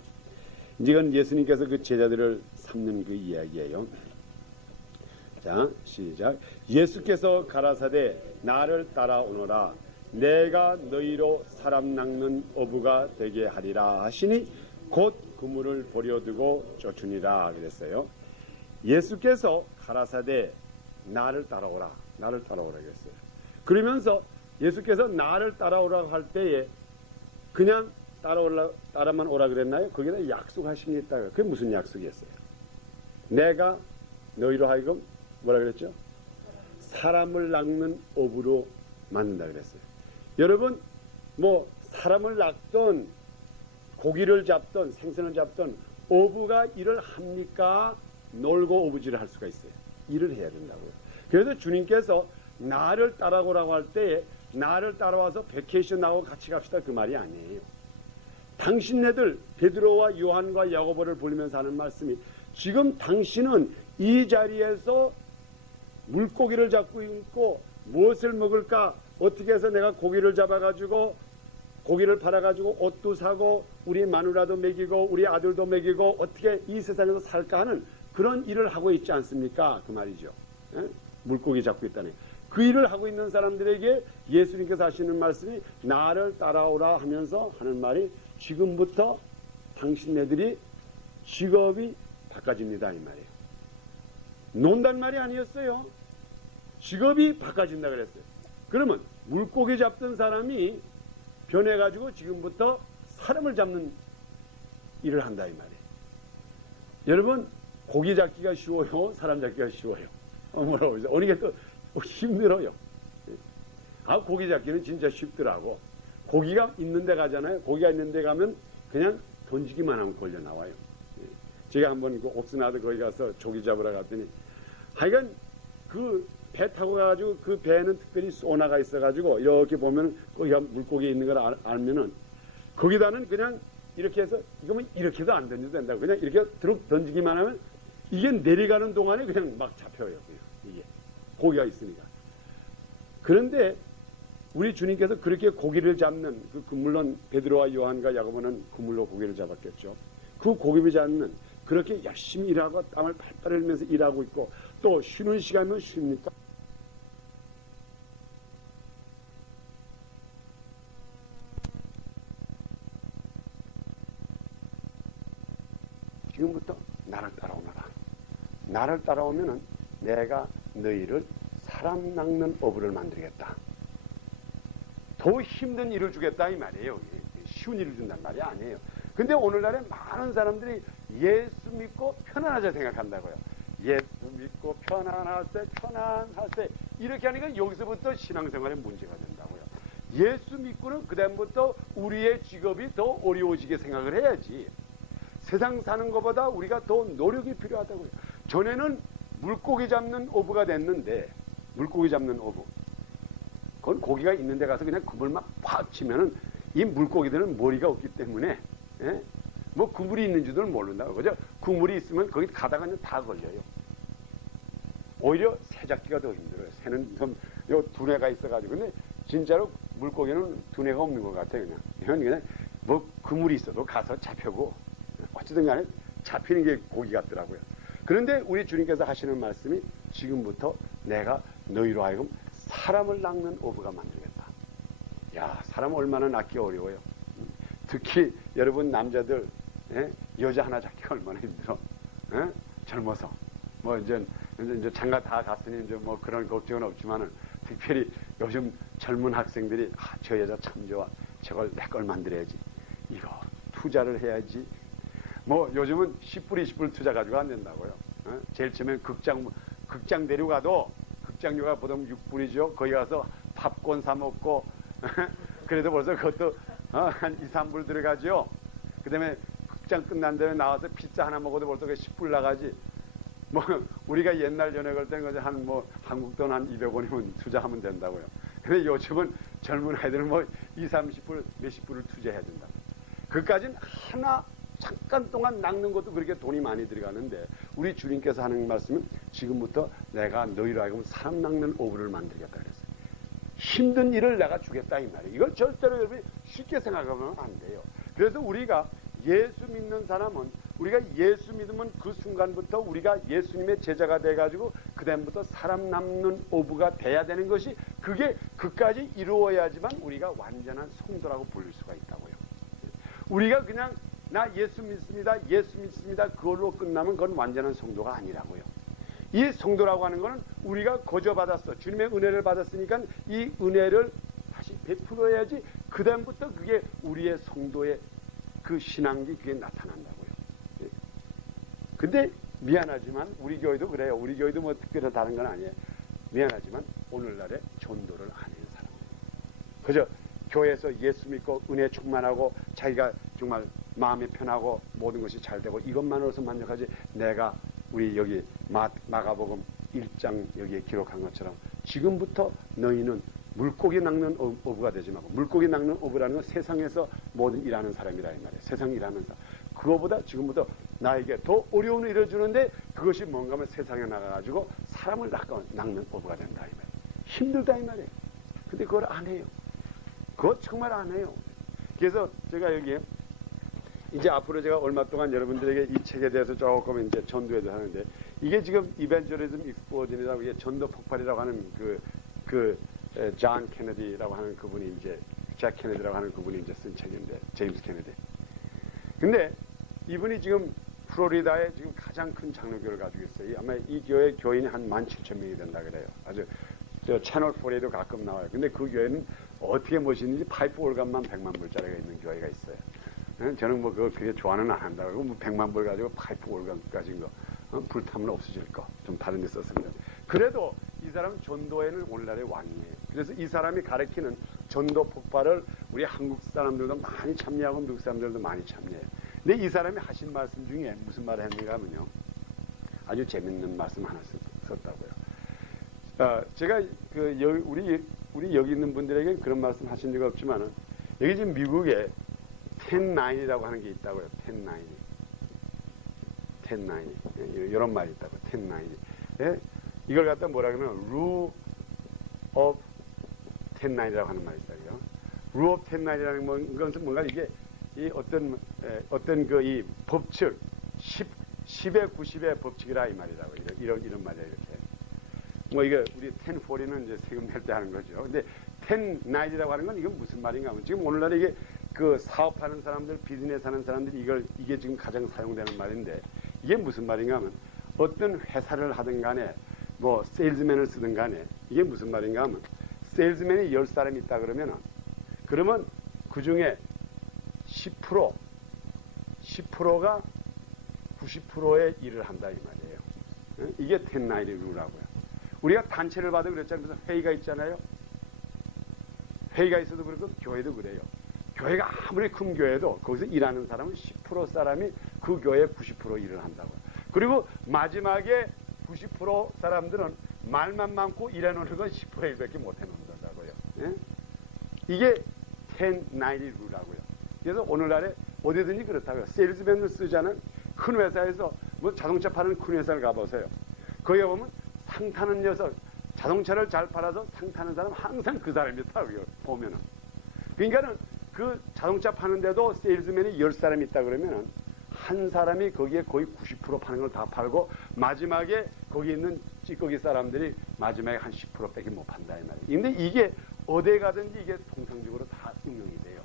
이건 예수님께서 그 제자들을 삼는 그 이야기예요. 자, 시작. 예수께서 가라사대 나를 따라오너라. 내가 너희로 사람 낚는 어부가 되게 하리라 하시니 곧 그물을 버려두고 쫓으니라 그랬어요. 예수께서 가라사대 나를 따라오라. 나를 따라오라 그랬어요. 그러면서 예수께서 나를 따라오라고 할 때에 그냥 따라만 오라 그랬나요? 거기다 약속하신 게 있다고요. 그게 무슨 약속이었어요? 내가 너희로 하여금 뭐라 그랬죠? 사람을 낚는 어부로 만든다 그랬어요. 여러분 뭐 사람을 낚던 고기를 잡던 생선을 잡던 어부가 일을 합니까? 놀고 어부질을 할 수가 있어요. 일을 해야 된다고요. 그래서 주님께서 나를 따라오라고 할 때에 나를 따라와서 베케이션하고 같이 갑시다 그 말이 아니에요. 당신네들 베드로와 요한과 야고보를 불리면서 하는 말씀이 지금 당신은 이 자리에서 물고기를 잡고 있고 무엇을 먹을까? 어떻게 해서 내가 고기를 잡아가지고 고기를 팔아가지고 옷도 사고 우리 마누라도 먹이고 우리 아들도 먹이고 어떻게 이 세상에서 살까 하는 그런 일을 하고 있지 않습니까? 그 말이죠. 에? 물고기 잡고 있다니. 그 일을 하고 있는 사람들에게 예수님께서 하시는 말씀이 나를 따라오라 하면서 하는 말이 지금부터 당신네들이 직업이 바꿔집니다 이 말이에요. 논단 말이 아니었어요. 직업이 바꿔진다 그랬어요. 그러면 물고기 잡던 사람이 변해가지고 지금부터 사람을 잡는 일을 한다 이 말이에요. 여러분 고기 잡기가 쉬워요? 사람 잡기가 쉬워요? 뭐라고 그러죠? 어느 게 또 힘들어요. 고기 잡기는 진짜 쉽더라고. 고기가 있는 데 가잖아요. 고기가 있는 데 가면 그냥 던지기만 하면 걸려 나와요. 제가 한번 그 옥스나드 거기 가서 조기 잡으러 갔더니 하여간 그 배 타고 가가지고 그 배에는 특별히 소나가 있어가지고 이렇게 보면 거기가 물고기 있는 걸 알면은 거기다는 그냥 이렇게 해서 이거면 이렇게도 안 던져도 된다고 그냥 이렇게 던지기만 하면 이게 내려가는 동안에 그냥 막 잡혀요. 그냥 이게 고기가 있으니까. 그런데 우리 주님께서 그렇게 고기를 잡는 물론 베드로와 요한과 야고보는 그물로 고기를 잡았겠죠. 그 고기를 잡는 그렇게 열심히 일하고 땀을 팔팔 흘리면서 일하고 있고 또 쉬는 시간이면 쉽니까? 지금부터 나를 따라오너라. 나를 따라오면은 내가 너희를 사람 낚는 어부를 만들겠다. 더 힘든 일을 주겠다 이 말이에요. 쉬운 일을 준단 말이 아니에요. 근데 오늘날에 많은 사람들이 예수 믿고 편안하자 생각한다고요. 예수 믿고 편안하세 이렇게 하니까 여기서부터 신앙생활에 문제가 된다고요. 예수 믿고는 그 다음부터 우리의 직업이 더 어려워지게 생각을 해야지. 세상 사는 것보다 우리가 더 노력이 필요하다고요. 전에는 물고기 잡는 어부가 됐는데, 물고기 잡는 어부, 그건 고기가 있는 데 가서 그냥 그물만 팍 치면은 이 물고기들은 머리가 없기 때문에 뭐 그물이 있는 줄도 모른다고. 그죠? 그물이 있으면 거기 가다가 그냥 다 걸려요. 오히려 새 잡기가 더 힘들어요. 새는 좀 요 두뇌가 있어가지고. 근데 진짜로 물고기는 두뇌가 없는 것 같아요. 그냥 뭐 그물이 있어도 가서 잡혀고 어쨌든 간에 잡히는 게 고기 같더라고요. 그런데 우리 주님께서 하시는 말씀이 지금부터 내가 너희로 하여금 사람을 낚는 어부가 만들겠다. 야, 사람 얼마나 낚기 어려워요. 특히 여러분 남자들 여자 하나 잡기가 얼마나 힘들어. 젊어서 뭐 이제 장가 다 갔으니 이제 뭐 그런 걱정은 없지만은 특별히 요즘 젊은 학생들이 저 여자 참 좋아. 저걸 내 걸 만들어야지. 이거 투자를 해야지. 뭐 요즘은 10불 20불 투자 가지고 안 된다고요. 제일 처음에 극장 데려가도 극장료가 보통 6불이죠. 거기 가서 팝콘 사 먹고 그래도 벌써 그것도 한 2, 3불 들어가죠. 그 다음에 극장 끝난 다음에 나와서 피자 하나 먹어도 벌써 10불 나가지. 뭐 우리가 옛날 연애 갈 때는 한 뭐 한국 돈 한 200원이면 투자하면 된다고요. 근데 요즘은 젊은 아이들은 뭐 2, 30불 몇십 불을 투자해야 된다. 그까진 하나 잠깐 동안 낚는 것도 그렇게 돈이 많이 들어가는데 우리 주님께서 하는 말씀은 지금부터 내가 너희로 하여금 사람 낚는 어부를 만들겠다 그랬어요. 힘든 일을 내가 주겠다 이 말이에요. 이걸 절대로 여러분이 쉽게 생각하면 안 돼요. 그래서 우리가 예수 믿는 사람은 우리가 예수 믿으면 그 순간부터 우리가 예수님의 제자가 돼가지고 그 다음부터 사람 낚는 어부가 돼야 되는 것이 그게 그까지 이루어야지만 우리가 완전한 성도라고 부를 수가 있다고요. 우리가 그냥 나 예수 믿습니다 그걸로 끝나면 그건 완전한 성도가 아니라고요. 이 성도라고 하는 것은 우리가 거저받았어. 주님의 은혜를 받았으니까 이 은혜를 다시 베풀어야지 그 다음부터 그게 우리의 성도의 그 신앙이 그게 나타난다고요. 근데 미안하지만 우리 교회도 그래요. 우리 교회도 뭐 특별히 다른 건 아니에요. 미안하지만 오늘날에 전도를 안 해요 사람. 그저 교회에서 예수 믿고 은혜 충만하고 자기가 정말 마음이 편하고 모든 것이 잘 되고 이것만으로서 만족하지. 내가 우리 여기 마가복음 1장 여기에 기록한 것처럼 지금부터 너희는 물고기 낚는 어부가 되지 말고, 물고기 낚는 어부라는 건 세상에서 모든 일하는 사람이라 이 말이에요. 세상 일하는 사람. 그거보다 지금부터 나에게 더 어려운 일을 주는데 그것이 뭔가 하면 세상에 나가가지고 사람을 낚는 어부가 된다 이 말이에요. 힘들다 이 말이에요. 근데 그걸 안 해요. 그거 정말 안 해요. 그래서 제가 여기에 이제 앞으로 제가 얼마 동안 여러분들에게 이 책에 대해서 조금 이제 전도해도 하는데 이게 지금 이벤저리즘 익스플로전이라고 이게 전도 폭발이라고 하는 존 케네디라고 하는 그분이 이제 잭 케네디라고 하는 그분이 이제 쓴 책인데 제임스 케네디. 근데 이분이 지금 플로리다에 지금 가장 큰 장로교를 가지고 있어요. 아마 이 교회 교인이 한 17,000명이 된다 그래요. 아주 저 채널 4에도 가끔 나와요. 근데 그 교회는 어떻게 모시는지 파이프 올간만 100만 불짜리가 있는 교회가 있어요. 저는 뭐 그거 그게 좋아는 안 한다고. 뭐 100만 불 가지고 파이프 올간 가진 거 불타면 없어질 거. 좀 다른 데 썼습니다. 그래도 이 사람은 전도에는 오늘날의 왕이에요. 그래서 이 사람이 가르치는 전도 폭발을 우리 한국 사람들도 많이 참여하고 미국 사람들도 많이 참여해요. 근데 이 사람이 하신 말씀 중에 무슨 말을 했는가 하면요. 아주 재밌는 말씀 하나 썼다고요. 제가 우리 여기 있는 분들에게 그런 말씀 하신 적 없지만은 여기 지금 미국에 10-9이라고 하는 게 있다고요. 10-9 이런 말이 있다고요. 10-9 예? 이걸 갖다 뭐라 그러면 rule of 10-9이라고 하는 말이 있다고요. rule of 10-9이라는 것은 뭔가 이게 이 어떤 그 이 법칙 10의 90의 법칙이라 이 말이라고 이런 말이에요. 이렇게 뭐 이게 우리 1040는 이제 세금 낼 때 하는 거죠. 근데 10-9이라고 하는 건 이건 무슨 말인가 하면 지금 오늘날에 이게 그 사업하는 사람들, 비즈니스 하는 사람들이 이게 지금 가장 사용되는 말인데 이게 무슨 말인가 하면 어떤 회사를 하든 간에 뭐 세일즈맨을 쓰든 간에 이게 무슨 말인가 하면 세일즈맨이 10사람이 있다 그러면 그 중에 10% 10%가 90%의 일을 한다 이 말이에요. 이게 10-90 룰이라고요. 우리가 단체를 봐도 그랬잖아요. 그래서 회의가 있잖아요. 회의가 있어도 그렇고 교회도 그래요. 교회가 아무리 큰 교회도 거기서 일하는 사람은 10% 사람이 그 교회의 90% 일을 한다고요. 그리고 마지막에 90% 사람들은 말만 많고 일해놓는 건 10%의 일밖에 못 해놓는다고요. 예? 이게 10-90 룰이라고요. 그래서 오늘날에 어디든지 그렇다고요. 세일즈맨을 쓰자는 큰 회사에서 뭐 자동차 파는 큰 회사를 가보세요. 거기 보면 상 타는 녀석, 자동차를 잘 팔아서 상 타는 사람 항상 그 사람이 타고요. 보면은. 그러니까는 그 자동차 파는데도 세일즈맨이 10사람이 있다 그러면은 한 사람이 거기에 거의 90% 파는 걸 다 팔고 마지막에 거기 있는 찌꺼기 사람들이 마지막에 한 10%밖에 못 판다 이 말이에요. 근데 이게 어디 가든지 이게 통상적으로 다 응용이 돼요.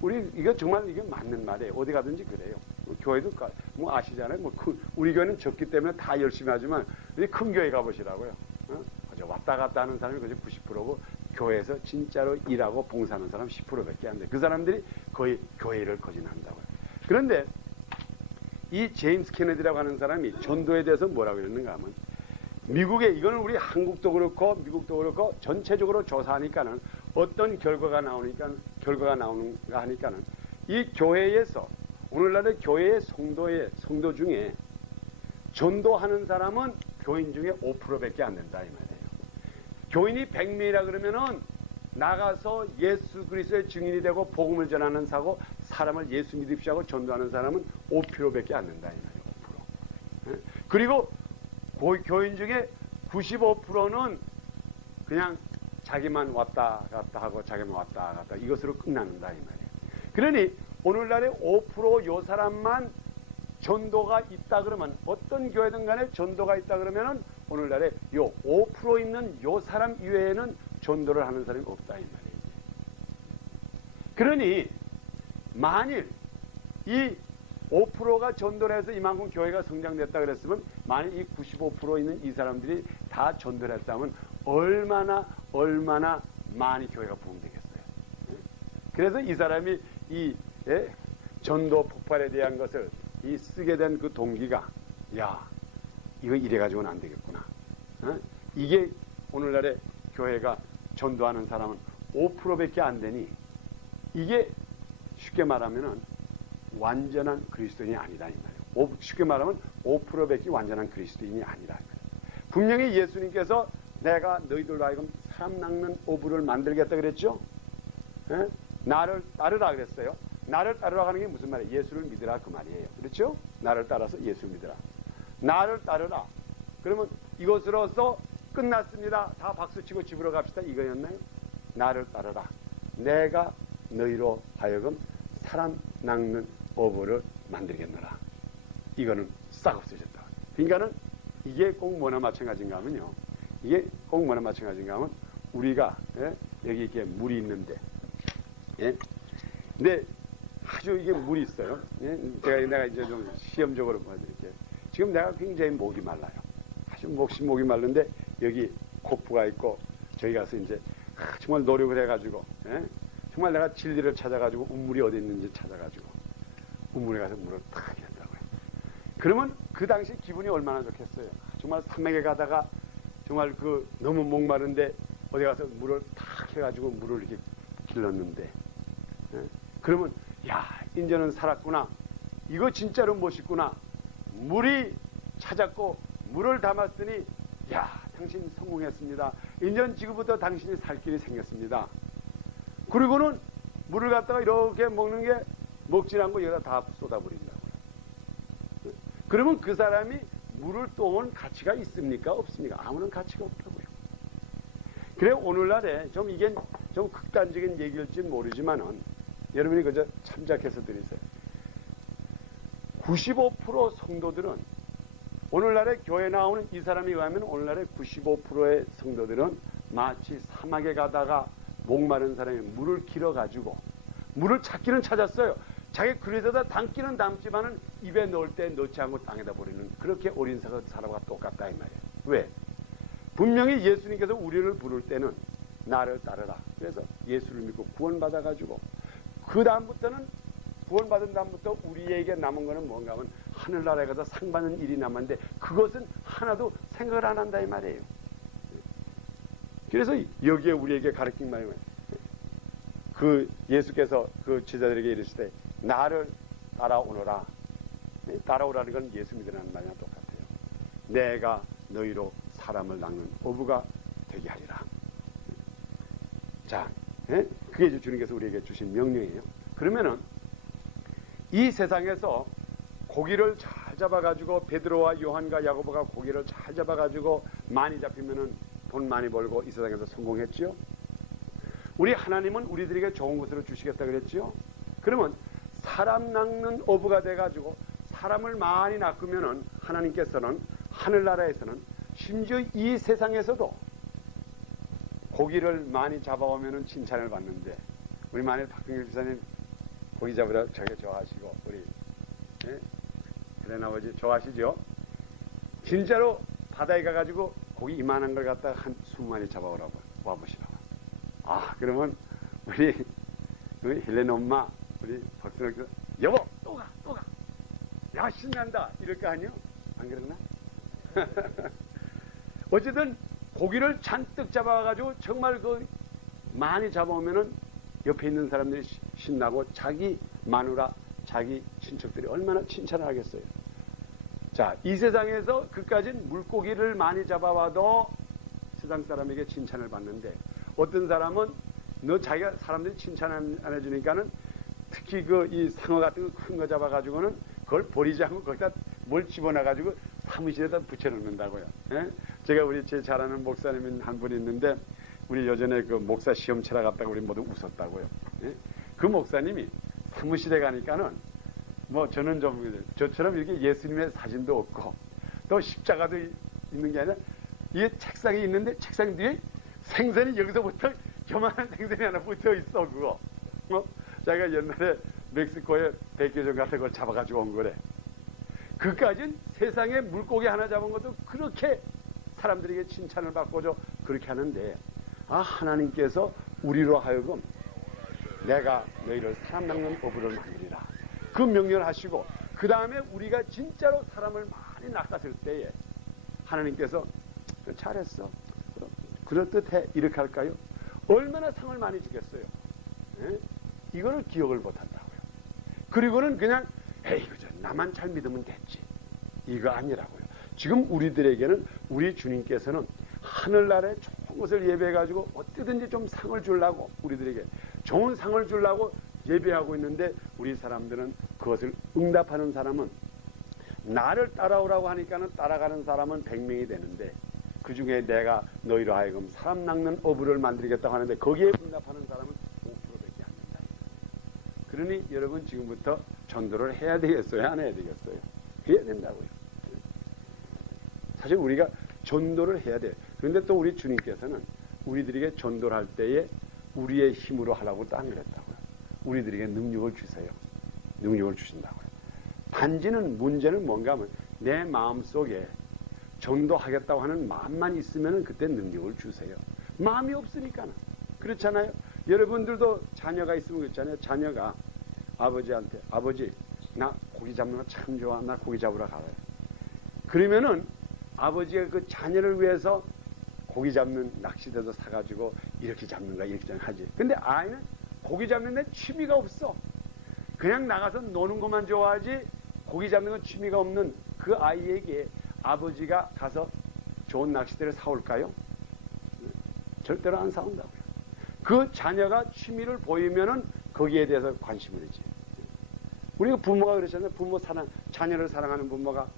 우리 이거 정말 이게 맞는 말이에요. 어디 가든지 그래요. 교회도 뭐 아시잖아요. 뭐 우리 교회는 적기 때문에 다 열심히 하지만 우리 큰 교회 가보시라고요. 왔다 갔다 하는 사람이 거의 90%고 교회에서 진짜로 일하고 봉사하는 사람 10%밖에 안 돼. 그 사람들이 거의 교회를 거진한다고요. 그런데 이 제임스 케네디라고 하는 사람이 전도에 대해서 뭐라고 그랬는가 하면 미국에 이거는 우리 한국도 그렇고 미국도 그렇고 전체적으로 조사하니까는 어떤 결과가 나오는가 하니까는 이 교회에서 오늘날의 교회의 성도 중에 전도하는 사람은 교인 중에 5%밖에 안 된다 이 말이에요. 교인이 100명이라 그러면은 나가서 예수 그리스도의 증인이 되고 복음을 전하는 사고 사람을 예수 믿으시고 하고 전도하는 사람은 5%밖에 안 된다 이 말이에요. 5%. 그리고 교인 중에 95%는 그냥 자기만 왔다 갔다 하고 자기만 왔다 갔다 이것으로 끝나는다 이 말이에요. 그러니 오늘날에 5%요 사람만 전도가 있다 그러면 어떤 교회든 간에 전도가 있다 그러면은 오늘날에 요 5% 있는 요 사람 이외에는 전도를 하는 사람이 없다 이 말이에요. 그러니 만일 이 5%가 전도를 해서 이만큼 교회가 성장됐다 그랬으면 만일 이 95% 있는 이 사람들이 다 전도를 했다면 얼마나 많이 교회가 부흥되겠어요. 그래서 이 사람이 이 전도 폭발에 대한 것을 이 쓰게 된 그 동기가 야 이거 이래 가지고는 안 되겠구나. 이게 오늘날의 교회가 전도하는 사람은 5%밖에 안 되니 이게 쉽게 말하면은 완전한 그리스도인이 아니다 이 말이에요. 쉽게 말하면 5%밖에 완전한 그리스도인이 아니다. 분명히 예수님께서 내가 너희들로 하여금 사람 낚는 어부를 만들겠다 그랬죠. 나를 따르라 그랬어요. 나를 따르라 하는 게 무슨 말이에요? 예수를 믿으라 그 말이에요. 그렇죠? 나를 따라서 예수를 믿으라. 나를 따르라. 그러면 이것으로서 끝났습니다. 다 박수치고 집으로 갑시다. 이거였나요? 나를 따르라. 내가 너희로 하여금 사람 낚는 어부를 만들겠노라. 이거는 싹 없어졌다. 그러니까는 이게 꼭 뭐나 마찬가지인가 하면요. 이게 꼭 뭐나 마찬가지인가 하면 우리가 여기 이렇게 물이 있는데 근데 아주 이게 물이 있어요. 내가 이제 좀 시험적으로 보여드릴게요. 지금 내가 굉장히 목이 말라요. 아주 목이 마른데 여기 코프가 있고 저기 가서 이제 정말 노력을 해가지고 정말 내가 진리를 찾아가지고 우물이 어디 있는지 찾아가지고 우물에 가서 물을 탁 한다고요. 그러면 그 당시 기분이 얼마나 좋겠어요. 정말 산맥에 가다가 정말 그 너무 목마른데 어디 가서 물을 탁 해가지고 물을 이렇게 길렀는데 그러면 야 이제는 살았구나. 이거 진짜로 멋있구나. 물이 찾았고 물을 담았으니 야 당신 성공했습니다. 이제는 지금부터 당신이 살 길이 생겼습니다. 그리고는 물을 갖다가 이렇게 먹는 게 먹지 않고 여기다 다 쏟아버린다고요. 그러면 그 사람이 물을 떠온 가치가 있습니까? 없습니까? 아무런 가치가 없다고요. 그래 오늘날에 좀 이게 좀 극단적인 얘기일지 모르지만은 여러분이 그저 참작해서 들으세요. 95% 성도들은 오늘날에 교회 나오는 이 사람이 가면 오늘날에 95%의 성도들은 마치 사막에 가다가 목마른 사람이 물을 길어가지고 물을 찾기는 찾았어요. 자기 그릇에다 담기는 담지만은 입에 넣을 때 넣지 않고 땅에다 버리는 그렇게 어린 사람과 똑같다 이 말이에요. 왜? 분명히 예수님께서 우리를 부를 때는 나를 따르라. 그래서 예수를 믿고 구원받아가지고 그 다음부터는 구원받은 다음부터 우리에게 남은 거는 뭔가 하면 하늘나라에 가서 상 받는 일이 남았는데 그것은 하나도 생각을 안 한다 이 말이에요. 그래서 여기에 우리에게 가르친 말이에요. 그 예수께서 그 제자들에게 이르시되 나를 따라오너라. 따라오라는 건 예수 믿으라는 말이랑 똑같아요. 내가 너희로 사람을 낚는 어부가 되게 하리라. 자, 그게 이제 주님께서 우리에게 주신 명령이에요. 그러면은 이 세상에서 고기를 잘 잡아가지고 베드로와 요한과 야고보가 고기를 잘 잡아가지고 많이 잡히면은 돈 많이 벌고 이 세상에서 성공했지요. 우리 하나님은 우리들에게 좋은 것으로 주시겠다 그랬지요. 그러면 사람 낚는 어부가 돼가지고 사람을 많이 낚으면은 하나님께서는 하늘나라에서는 심지어 이 세상에서도 고기를 많이 잡아오면은 칭찬을 받는데 우리 만일 박근길 지사님 고기 잡으러 저게 좋아하시고 우리 헬레나 아버지 좋아하시죠? 진짜로 바다에 가가지고 고기 이만한 걸 갖다가 한 20마리 잡아오라고 와보시라고. 아 그러면 우리 헬레나 엄마 우리 박순혁 씨 여보 또 가 야 신난다 이럴 거 아니요? 안 그러나? 어쨌든 고기를 잔뜩 잡아가지고 정말 그 많이 잡아오면은 옆에 있는 사람들이 신나고 자기 마누라 자기 친척들이 얼마나 칭찬을 하겠어요. 자, 이 세상에서 그까진 물고기를 많이 잡아와도 세상 사람에게 칭찬을 받는데 어떤 사람은 너 자기가 사람들이 칭찬 안 해주니까는 특히 그 이 상어 같은 거 큰 거 잡아가지고는 그걸 버리지 않고 거기다 뭘 집어넣어가지고 사무실에다 붙여놓는다고요. 예? 제가 우리 제 잘 아는 목사님 한 분이 있는데 우리 예전에 그 목사 시험 치러 갔다가 우리 모두 웃었다고요. 예? 그 목사님이 사무실에 가니까는 뭐 저는 좀 저처럼 이렇게 예수님의 사진도 없고 또 십자가도 있는 게 아니라 이게 책상이 있는데 책상 뒤에 생선이 여기서부터 요만한 생선이 하나 붙어 있어 그거. 자기가 옛날에 멕시코에 백교전 같은 걸 잡아가지고 온 거래. 그까진 세상에 물고기 하나 잡은 것도 그렇게 사람들에게 칭찬을 받고죠. 그렇게 하는데 하나님께서 우리로 하여금 내가 너희를 사람 낚는 어부를 만들리라. 그 명령을 하시고 그 다음에 우리가 진짜로 사람을 많이 낚았을 때에 하나님께서 잘했어. 그럴듯해. 이렇게 할까요? 얼마나 상을 많이 주겠어요. 예? 이거를 기억을 못한다고요. 그리고는 그냥 에이 그저 나만 잘 믿으면 됐지. 이거 아니라고요. 지금 우리들에게는 우리 주님께서는 하늘나라에 좋은 것을 예배해가지고 어떻게든지 좀 상을 주려고 우리들에게 좋은 상을 주려고 예배하고 있는데 우리 사람들은 그것을 응답하는 사람은 나를 따라오라고 하니까는 따라가는 사람은 100명이 되는데 그 중에 내가 너희로 하여금 사람 낚는 어부를 만들겠다고 하는데 거기에 응답하는 사람은 5%밖에 안 된다. 그러니 여러분 지금부터 전도를 해야 되겠어요? 안 해야 되겠어요? 해야 된다고요. 사실 우리가 전도를 해야 돼요. 그런데 또 우리 주님께서는 우리들에게 전도를 할 때에 우리의 힘으로 하라고 또 안 그랬다고요. 우리들에게 능력을 주세요. 능력을 주신다고요. 단지는 문제는 뭔가 하면 내 마음속에 전도하겠다고 하는 마음만 있으면 그때 능력을 주세요. 마음이 없으니까는. 그렇잖아요. 여러분들도 자녀가 있으면 그렇잖아요. 자녀가 아버지한테 아버지 나 고기 잡는 거 참 좋아. 나 고기 잡으러 가래. 그러면은 아버지가 그 자녀를 위해서 고기 잡는 낚시대도 사가지고 이렇게 잡는 거야 이렇게 하지. 근데 아이는 고기 잡는 데 취미가 없어. 그냥 나가서 노는 것만 좋아하지 고기 잡는 건 취미가 없는 그 아이에게 아버지가 가서 좋은 낚시대를 사올까요? 절대로 안 사온다고요. 그 자녀가 취미를 보이면은 거기에 대해서 관심을 해지. 우리가 부모가 그러잖아요. 부모 사랑, 자녀를 사랑하는 부모가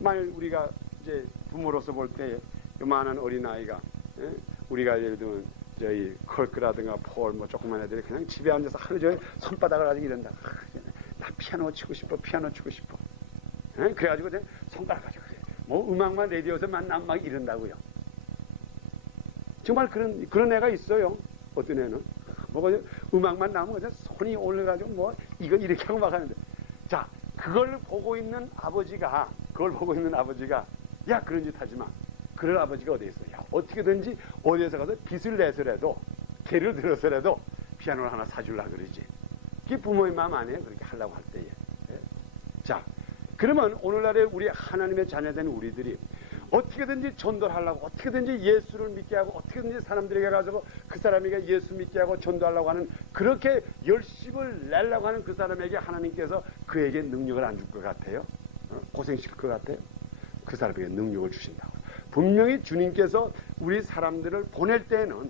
만일 우리가 이제 부모로서 볼 때 요만한 어린아이가 우리가 예를 들면 저희 컬크라든가 폴 뭐 조그만 애들이 그냥 집에 앉아서 하루 종일 손바닥을 가지고 이런다. 나 피아노 치고 싶어. 피아노 치고 싶어. 그래가지고 손가락 가지고 뭐 음악만 라디오에서만 난 막 이런다고요. 정말 그런 애가 있어요. 어떤 애는 뭐 음악만 나오면 그냥 손이 올라가지고 뭐 이거 이렇게 하고 막 하는데 자 그걸 보고 있는 아버지가 야 그런 짓 하지 마. 그럴 아버지가 어디 있어? 야 어떻게든지 어디에서 가서 빚을 내서라도 개를 들어서라도 피아노를 하나 사주려 그러지. 그게 부모의 마음 아니에요? 그렇게 하려고 할 때에. 예. 자, 그러면 오늘날에 우리 하나님의 자녀된 우리들이 어떻게든지 전도를 하려고, 어떻게든지 예수를 믿게 하고, 어떻게든지 사람들에게 가지고 그 사람에게 예수 믿게 하고 전도하려고 하는, 그렇게 열심을 내려고 하는 그 사람에게 하나님께서 그에게 능력을 안 줄 것 같아요? 고생시킬 것 같아요? 그 사람에게 능력을 주신다고. 분명히 주님께서 우리 사람들을 보낼 때는,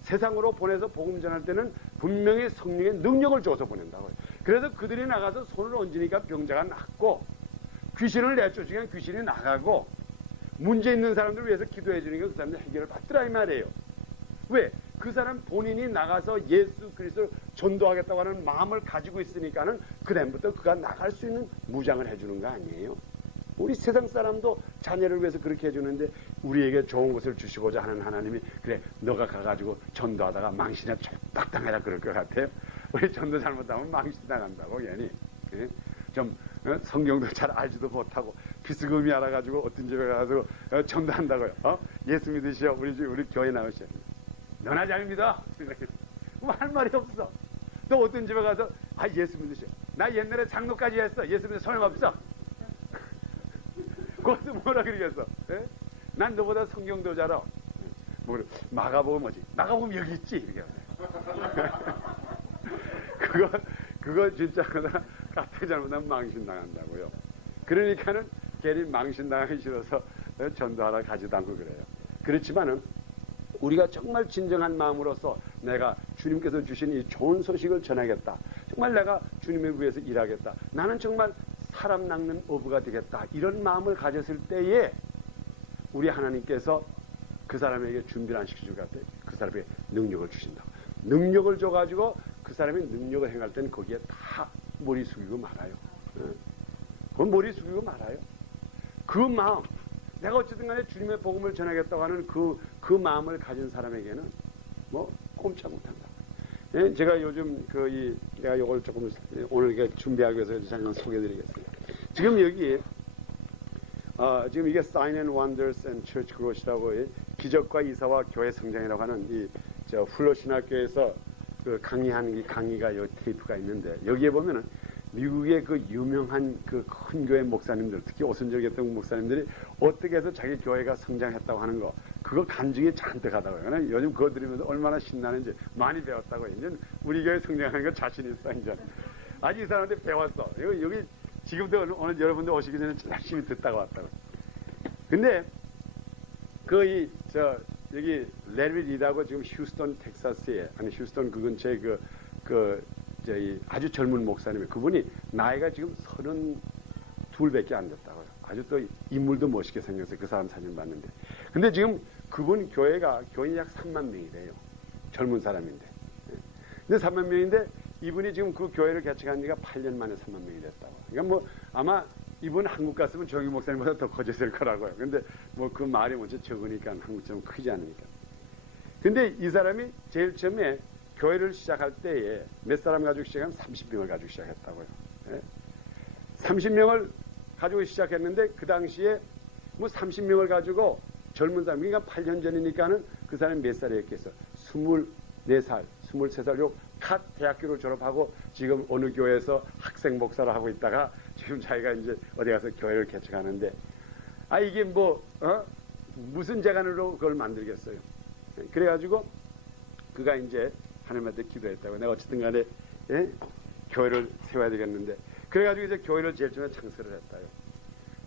세상으로 보내서 복음 전할 때는 분명히 성령의 능력을 줘서 보낸다고요. 그래서 그들이 나가서 손을 얹으니까 병자가 낫고, 귀신을 내쫓으니까 귀신이 나가고, 문제 있는 사람들을 위해서 기도해 주니까 그 사람들 해결을 받더라 이 말이에요. 왜? 그 사람 본인이 나가서 예수 그리스도를 전도하겠다고 하는 마음을 가지고 있으니까는 그다음부터 그가 나갈 수 있는 무장을 해주는 거 아니에요? 우리 세상 사람도 자녀를 위해서 그렇게 해주는데, 우리에게 좋은 것을 주시고자 하는 하나님이 그래 너가 가가지고 전도하다가 망신에 쫄딱당해라 그럴 것 같아요? 우리 전도 잘못하면 망신당한다고 괜히. 좀 성경도 잘 알지도 못하고 비스금이 알아가지고 어떤 집에 가서 전도한다고요. 예수 믿으시오. 우리 교회 나오시오. 너나 잘 믿어. 뭐 할 말이 없어. 또 어떤 집에 가서 예수 믿으시오. 나 옛날에 장로까지 했어. 예수 믿어 소용없어. 그것도 뭐라 그러겠어. 예? 난 너보다 성경도 잘 알아. 뭐 마가복음 뭐지? 마가복음 여기 있지. 이렇게. 그거 진짜 까딱 잘못하면 망신당한다고요. 그러니까는 괜히 망신당하기 싫어서 전도하러 가지도 않고 그래요. 그렇지만은 우리가 정말 진정한 마음으로서 내가 주님께서 주신 이 좋은 소식을 전하겠다. 정말 내가 주님을 위해서 일하겠다. 나는 정말 사람 낚는 어부가 되겠다. 이런 마음을 가졌을 때에 우리 하나님께서 그 사람에게 준비를 안 시켜줄 것 같아요. 그 사람에게 능력을 주신다. 능력을 줘가지고 그 사람이 능력을 행할 때는 거기에 다 머리 숙이고 말아요. 그건 머리 숙이고 말아요. 그 마음, 내가 어쨌든 간에 주님의 복음을 전하겠다고 하는 그 마음을 가진 사람에게는 뭐 꼼짝 못한다. 예, 제가 요즘 내가 이걸 조금 오늘 준비하기 위해서 잠깐 소개해드리겠습니다. 지금 여기 지금 이게 Sign and Wonders and Church Growth이라고 기적과 이사와 교회 성장이라고 하는 플러신학교에서 강의하는 이 강의가 요 테이프가 있는데, 여기에 보면은 미국의 그 유명한 그 큰 교회 목사님들, 특히 오순절 개통 목사님들이 어떻게 해서 자기 교회가 성장했다고 하는 거, 그거 간증이 잔뜩 하다고요. 요즘 그거 들으면서 얼마나 신나는지 많이 배웠다고. 이제 우리 교회 성장하는 거 자신 있어, 이제. 아직 이 사람한테 배웠어. 여기 지금도 오늘 여러분들 오시기 전에 열심히 듣다가 왔다고. 근데 여기 레리 리드하고 지금 휴스턴 텍사스에, 아니 휴스턴 그 근처에 아주 젊은 목사님이, 그분이 나이가 지금 32밖에 안 됐다고요. 아주 또 인물도 멋있게 생겼어요. 그 사람 사진 봤는데. 근데 지금 그분 교인이 약 3만 명이래요. 젊은 사람인데. 근데 3만 명인데 이분이 지금 그 교회를 개척한 지가 8년 만에 3만 명이 됐다고. 그러니까 뭐 아마 이분 한국 갔으면 정희 목사님보다 더 커졌을 거라고요. 근데 뭐 그 말이 먼저 적으니까 한국처럼 크지 않으니까. 근데 이 사람이 제일 처음에 교회를 시작할 때에 몇 사람 가지고 시작하면 30명을 가지고 시작했다고요. 예? 30명을 가지고 시작했는데 그 당시에 뭐 30명을 가지고 젊은 사람, 그러니까 8년 전이니까는 그 사람이 몇 살이었겠어? 24살, 23살, 갓 대학교를 졸업하고 지금 어느 교회에서 학생 목사를 하고 있다가 지금 자기가 이제 어디 가서 교회를 개척하는데, 이게 무슨 재간으로 그걸 만들겠어요? 그래가지고 그가 이제 하나님한테 기도했다고. 내가 어쨌든 간에 교회를 세워야 되겠는데, 그래가지고 이제 교회를 제일 처음에 창설을 했다요.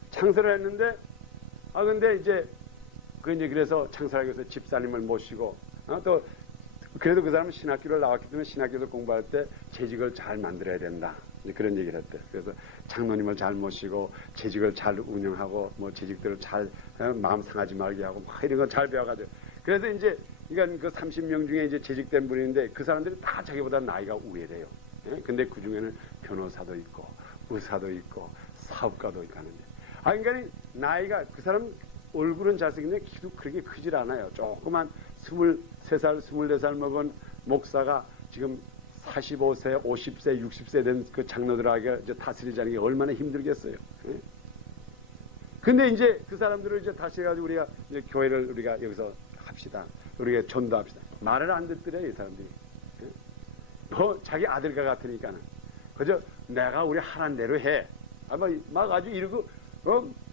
창설을 했는데, 근데 이제 그래서 창설하기 위해서 집사님을 모시고, 또 그래도 그 사람은 신학교를 나왔기 때문에 신학교에서 공부할 때 재직을 잘 만들어야 된다. 그런 얘기를 했대. 그래서 장로님을 잘 모시고 재직을 잘 운영하고 뭐 재직들을 잘 마음 상하지 말게 하고 막 이런 거 잘 배워가지고. 그래서 이제 이건 그 30명 중에 이제 재직된 분인데 그 사람들이 다 자기보다 나이가 우회돼요. 근데 그 중에는 변호사도 있고 의사도 있고 사업가도 있고 하는데. 그러니까 나이가, 그 사람 얼굴은 잘생겼는데 키도 그렇게 크질 않아요. 조그만 23살, 24살 먹은 목사가 지금 45세, 50세, 60세 된 그 장로들에게 이제 다스리자는 게 얼마나 힘들겠어요. 근데 이제 그 사람들을 이제 다시 해가지고 우리가 이제 교회를 우리가 여기서 합시다. 우리가 전도합시다. 말을 안 듣더래, 이 사람들이. 뭐 자기 아들과 같으니까는 그저 내가 우리 하란 대로 해. 아마 막 아주 이러고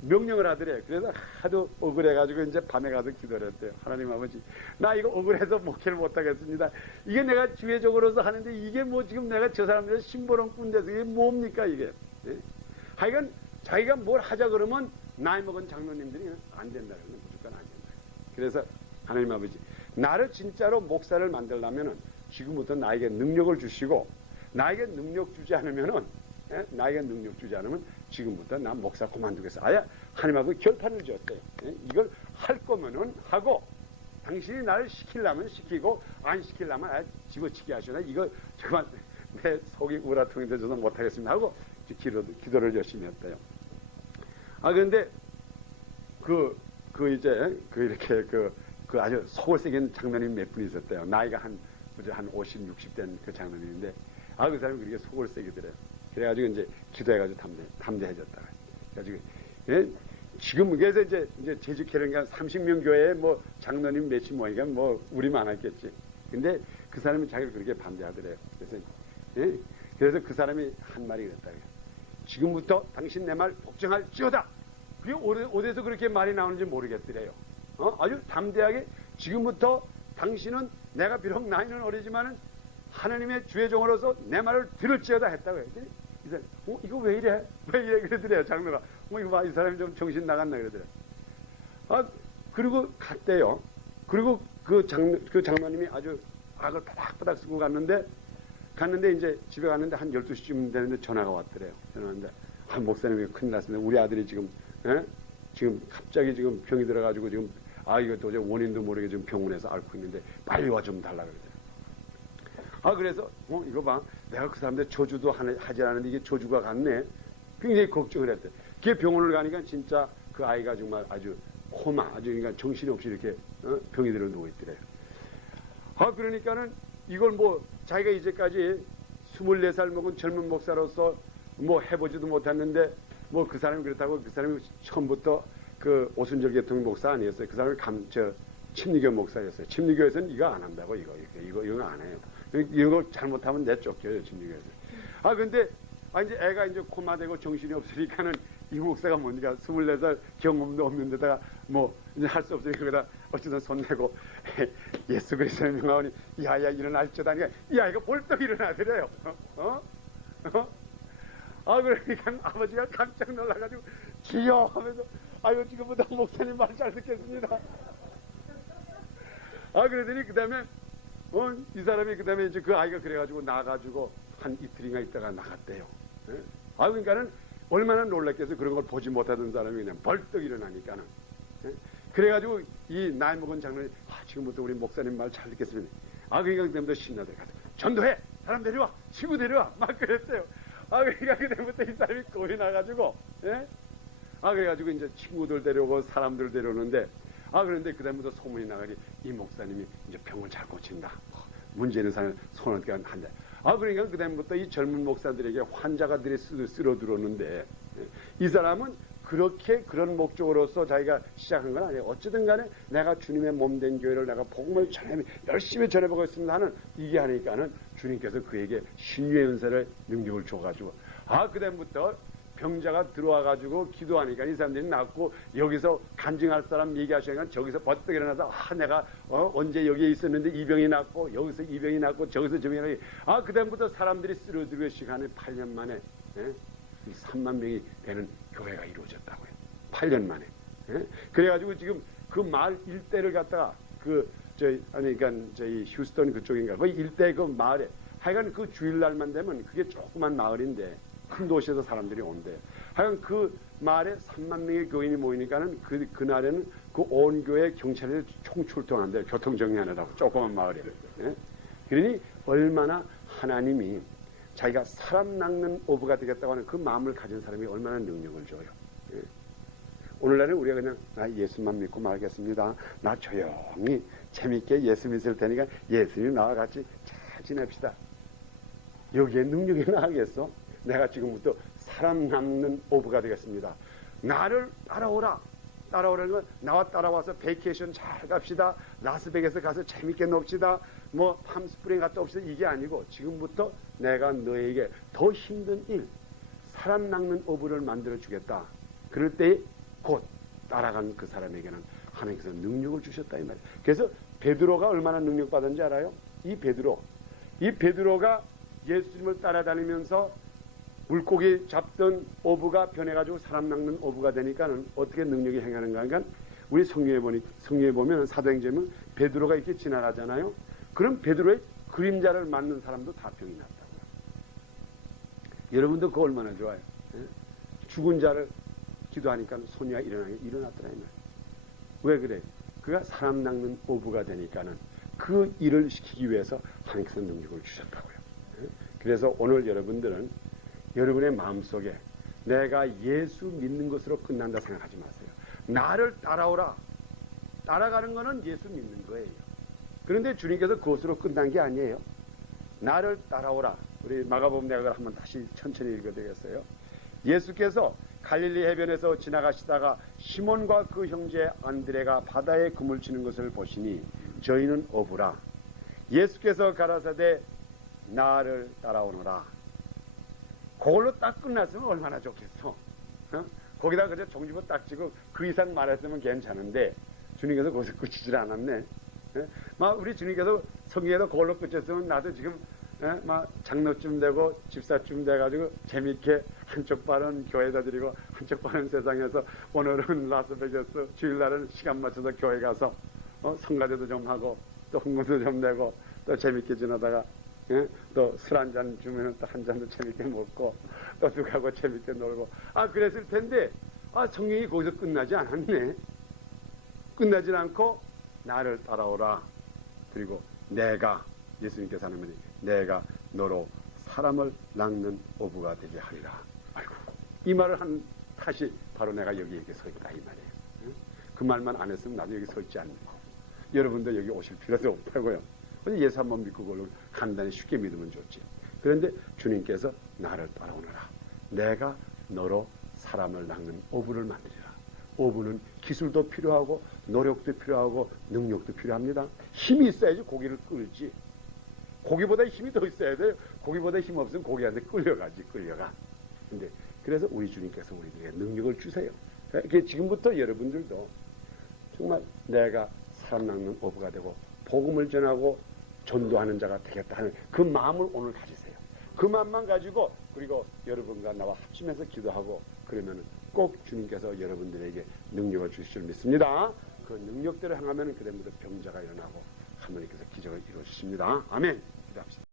명령을 하더래. 그래서 하도 억울해가지고 이제 밤에 가서 기도를 했대요. 하나님 아버지, 나 이거 억울해서 목회를 못하겠습니다. 이게 내가 주회적으로서 하는데 이게 뭐 지금 내가 저 사람들의 심부름 꾼데서 이게 뭡니까 이게. 예? 하여간 자기가 뭘 하자 그러면 나이 먹은 장로님들이 안 된다. 무조건 안 된다. 그래서 하나님 아버지, 나를 진짜로 목사를 만들려면은 지금부터 나에게 능력을 주시고, 나에게 능력 주지 않으면은, 예? 나에게 능력 주지 않으면 지금부터 나 목사 그만두겠어. 아야, 하나님하고 결판을 지었어요. 예? 이걸 할 거면은 하고, 당신이 나를 시키려면 시키고, 안 시키려면 아예 집어치게 하시나, 이거 정말 내 속이 우라통이 되어서 못하겠습니다 하고 기도를 열심히 했대요. 그런데 이렇게 아주 속을 새긴 장로님 몇 분 있었대요. 나이가 한 50, 60 된 그 장로님인데, 그 사람이 그렇게 속을 새기더래요. 그래가지고 이제 기도해가지고 담대해졌다. 그래가지고, 예? 지금, 그래서 이제 재직회는 30명 교회에 뭐 장로님 몇이 모이니까 뭐 우리 많았겠지. 근데 그 사람이 자기를 그렇게 반대하더래요. 그래서, 예? 그래서 그 사람이 한 말이 그랬다. 지금부터 당신 내 말 복종할지어다. 그게 어디서 그렇게 말이 나오는지 모르겠더래요. 아주 담대하게 지금부터 당신은 내가 비록 나이는 어리지만은 하나님의 주의 종으로서 내 말을 들을지어다 했다고 했더니 이 사람, 이거 왜 이래? 왜 이래? 그러더래요, 장로가. 이거 봐, 이 사람이 좀 정신 나갔나 그러더래요. 그리고 갔대요. 그리고 그 장로님이 아주 악을 바닥바닥 쓰고 갔는데 이제 집에 갔는데 한 12시쯤 되는데 전화가 왔더래요. 전화 왔는데, 목사님이 큰일 났습니다. 우리 아들이 지금 갑자기 지금 병이 들어가지고 지금, 이거 도저히 원인도 모르게 지금 병원에서 앓고 있는데 빨리 와 좀 달라 그러더래요. 그래서, 이거 봐. 내가 그 사람들 저주도 하지 않았는데 이게 저주가 같네. 굉장히 걱정을 했대. 그게 병원을 가니까 진짜 그 아이가 정말 아주 그러니까 정신이 없이 이렇게 병이 들어 누워 있더래요. 그러니까는 이걸 뭐 자기가 이제까지 24살 먹은 젊은 목사로서 뭐 해보지도 못했는데 뭐 그 사람이 그렇다고 그 사람이 처음부터 그 오순절 계통 목사 아니었어요. 그 사람이 침례교 목사였어요. 침례교에서는 이거 안 한다고 이거 안 해요. 이거 잘못하면 내쫓겨요, 침례교에서. 근데 이제 애가 이제 코마되고 정신이 없으니까는 이 목사가 뭡니까 24살 경험도 없는 데다가 뭐 이제 할 수 없으니까 거기다 어쨌든 손 내고 예수 그리스도의 명하오니 야야 일어날지어다 하니까 이 아이가 벌떡 일어나더래요. 그러니까 아버지가 깜짝 놀라가지고 기여 하면서 이거 지금부터 목사님 말 잘 듣겠습니다. 그러더니 그 다음에 이 사람이 그 다음에 이제 그 아이가 그래가지고 나가지고 한 이틀인가 있다가 나갔대요. 그러니까는 얼마나 놀랐겠어요. 그런 걸 보지 못하던 사람이 그냥 벌떡 일어나니까는. 그래가지고 이 나이 먹은 장로님, 지금부터 우리 목사님 말 잘 듣겠습니다. 그러니까 그때부터 신나게 가서 전도해! 사람 데려와! 친구 데려와! 막 그랬어요. 그러니까 그때부터 이 사람이 겁이 나가지고, 예? 그래가지고 이제 친구들 데려오고 사람들 데려오는데, 그런데 그다음부터 소문이 나가니 이 목사님이 이제 병을 잘 고친다. 문제 있는 사람 손을 한다. 그러니까 그다음부터 이 젊은 목사들에게 환자가들이 쓸어 들어오는데, 이 사람은 그런 목적으로서 자기가 시작한 건 아니에요. 어쨌든 간에 내가 주님의 몸된 교회를 내가 복음을 열심히 전해보고 있습니다 하는 이게 하니까는 주님께서 그에게 신유의 은사를 능력을 줘가지고 그다음부터 병자가 들어와가지고 기도하니까 이 사람들이 낫고 여기서 간증할 사람 얘기하시니까 저기서 버뜩 일어나서 내가 언제 여기에 있었는데 이 병이 낫고 여기서 이 병이 낫고 저기서 저 병이 낫고 그다음부터 사람들이 쓰러지고 시간에 8년 만에 3만 명이 되는 교회가 이루어졌다고요. 8년 만에. 그래가지고 지금 그 마을 일대를 갖다가 그러니까 저희 휴스턴 그쪽인가 그 일대 그 마을에 하여간 그 주일날만 되면 그게 조그만 마을인데 큰 도시에서 사람들이 온대요. 하여간 그 마을에 3만 명의 교인이 모이니까는 그날에는 그 온 교회 경찰이 총출동한대요. 교통정리하느라고 조그만 마을에. 그러니 얼마나 하나님이 자기가 사람 낚는 어부가 되겠다고 하는 그 마음을 가진 사람이 얼마나 능력을 줘요. 오늘날은 우리가 그냥 예수만 믿고 말겠습니다. 나 조용히 재밌게 예수 믿을 테니까 예수님 나와 같이 잘 지냅시다. 여기에 능력이 나가겠어? 내가 지금부터 사람 낚는 어부가 되겠습니다. 나를 따라오라. 따라오라는 건 나와 따라와서 베이케이션 잘 갑시다. 라스베가스 가서 재밌게 놉시다. 뭐 팜스프링 갔다 옵시다. 이게 아니고 지금부터 내가 너에게 더 힘든 일, 사람 낚는 어부를 만들어 주겠다. 그럴 때 곧 따라간 그 사람에게는 하나님께서 능력을 주셨다 이 말이에요. 그래서 베드로가 얼마나 능력 받은지 알아요? 이 베드로가 예수님을 따라다니면서 물고기 잡던 어부가 변해가지고 사람 낚는 어부가 되니까는 어떻게 능력이 행하는가 하니까 우리 성경에 보면 사도행전은 베드로가 이렇게 지나가잖아요. 그럼 베드로의 그림자를 맞는 사람도 다 병이 났다고요. 여러분도 그거 얼마나 좋아요. 예? 죽은 자를 기도하니까 손이야 일어나더라 이 말이에요. 왜 그래? 그가 사람 낚는 어부가 되니까는 그 일을 시키기 위해서 하나님께서 능력을 주셨다고요. 예? 그래서 오늘 여러분들은 여러분의 마음속에 내가 예수 믿는 것으로 끝난다 생각하지 마세요. 나를 따라오라. 따라가는 것은 예수 믿는 거예요. 그런데 주님께서 그것으로 끝난 게 아니에요. 나를 따라오라. 우리 마가복음 내가 그걸 한번 다시 천천히 읽어야 되겠어요. 예수께서 갈릴리 해변에서 지나가시다가 시몬과 그 형제 안드레가 바다에 그물 치는 것을 보시니 저희는 어부라. 예수께서 가라사대 나를 따라오너라. 그걸로 딱 끝났으면 얼마나 좋겠어. 어? 거기다 그저 종지부 딱 찍고 그 이상 말했으면 괜찮은데 주님께서 거기서 끝이질 않았네. 예? 막 우리 주님께서 성경에도 그걸로 끝쳤으면 나도 지금 막 장로쯤 되고 집사쯤 돼가지고 재밌게 한쪽 발은 교회다 드리고 한쪽 발은 세상에서 오늘은 라스베가스 주일날은 시간 맞춰서 교회 가서 성가대도 좀 하고 또 헌금도 좀 내고 또 재밌게 지나다가 예? 또 술 한 잔 주면 또 한 잔도 재밌게 먹고 또 누가하고 재밌게 놀고 그랬을 텐데 성경이 거기서 끝나지 않았네. 끝나지 않고 나를 따라오라. 그리고 내가 예수님께서 하는 말이 내가 너로 사람을 낚는 어부가 되게 하리라. 아이고 이 말을 한 탓이 바로 내가 여기 서 있다 이 말이에요. 예? 그 말만 안 했으면 나도 여기 서 있지 않는 거. 여러분도 여기 오실 필요도 없다고요. 예수 한번 믿고 그걸로 간단히 쉽게 믿으면 좋지. 그런데 주님께서 나를 따라오너라. 내가 너로 사람을 낚는 어부를 만들리라. 어부는 기술도 필요하고 노력도 필요하고 능력도 필요합니다. 힘이 있어야지 고기를 끌지. 고기보다 힘이 더 있어야 돼요. 고기보다 힘 없으면 고기한테 끌려가. 근데 그래서 우리 주님께서 우리들에게 능력을 주세요. 그러니까 지금부터 여러분들도 정말 내가 사람 낚는 어부가 되고 복음을 전하고 전도하는 자가 되겠다 하는 그 마음을 오늘 가지세요. 그 마음만 가지고 그리고 여러분과 나와 합심해서 기도하고 그러면 꼭 주님께서 여러분들에게 능력을 주실 줄 믿습니다. 그 능력대로 행하면 그다음부터 병자가 일어나고 하나님께서 기적을 이루어주십니다. 아멘. 기도합시다.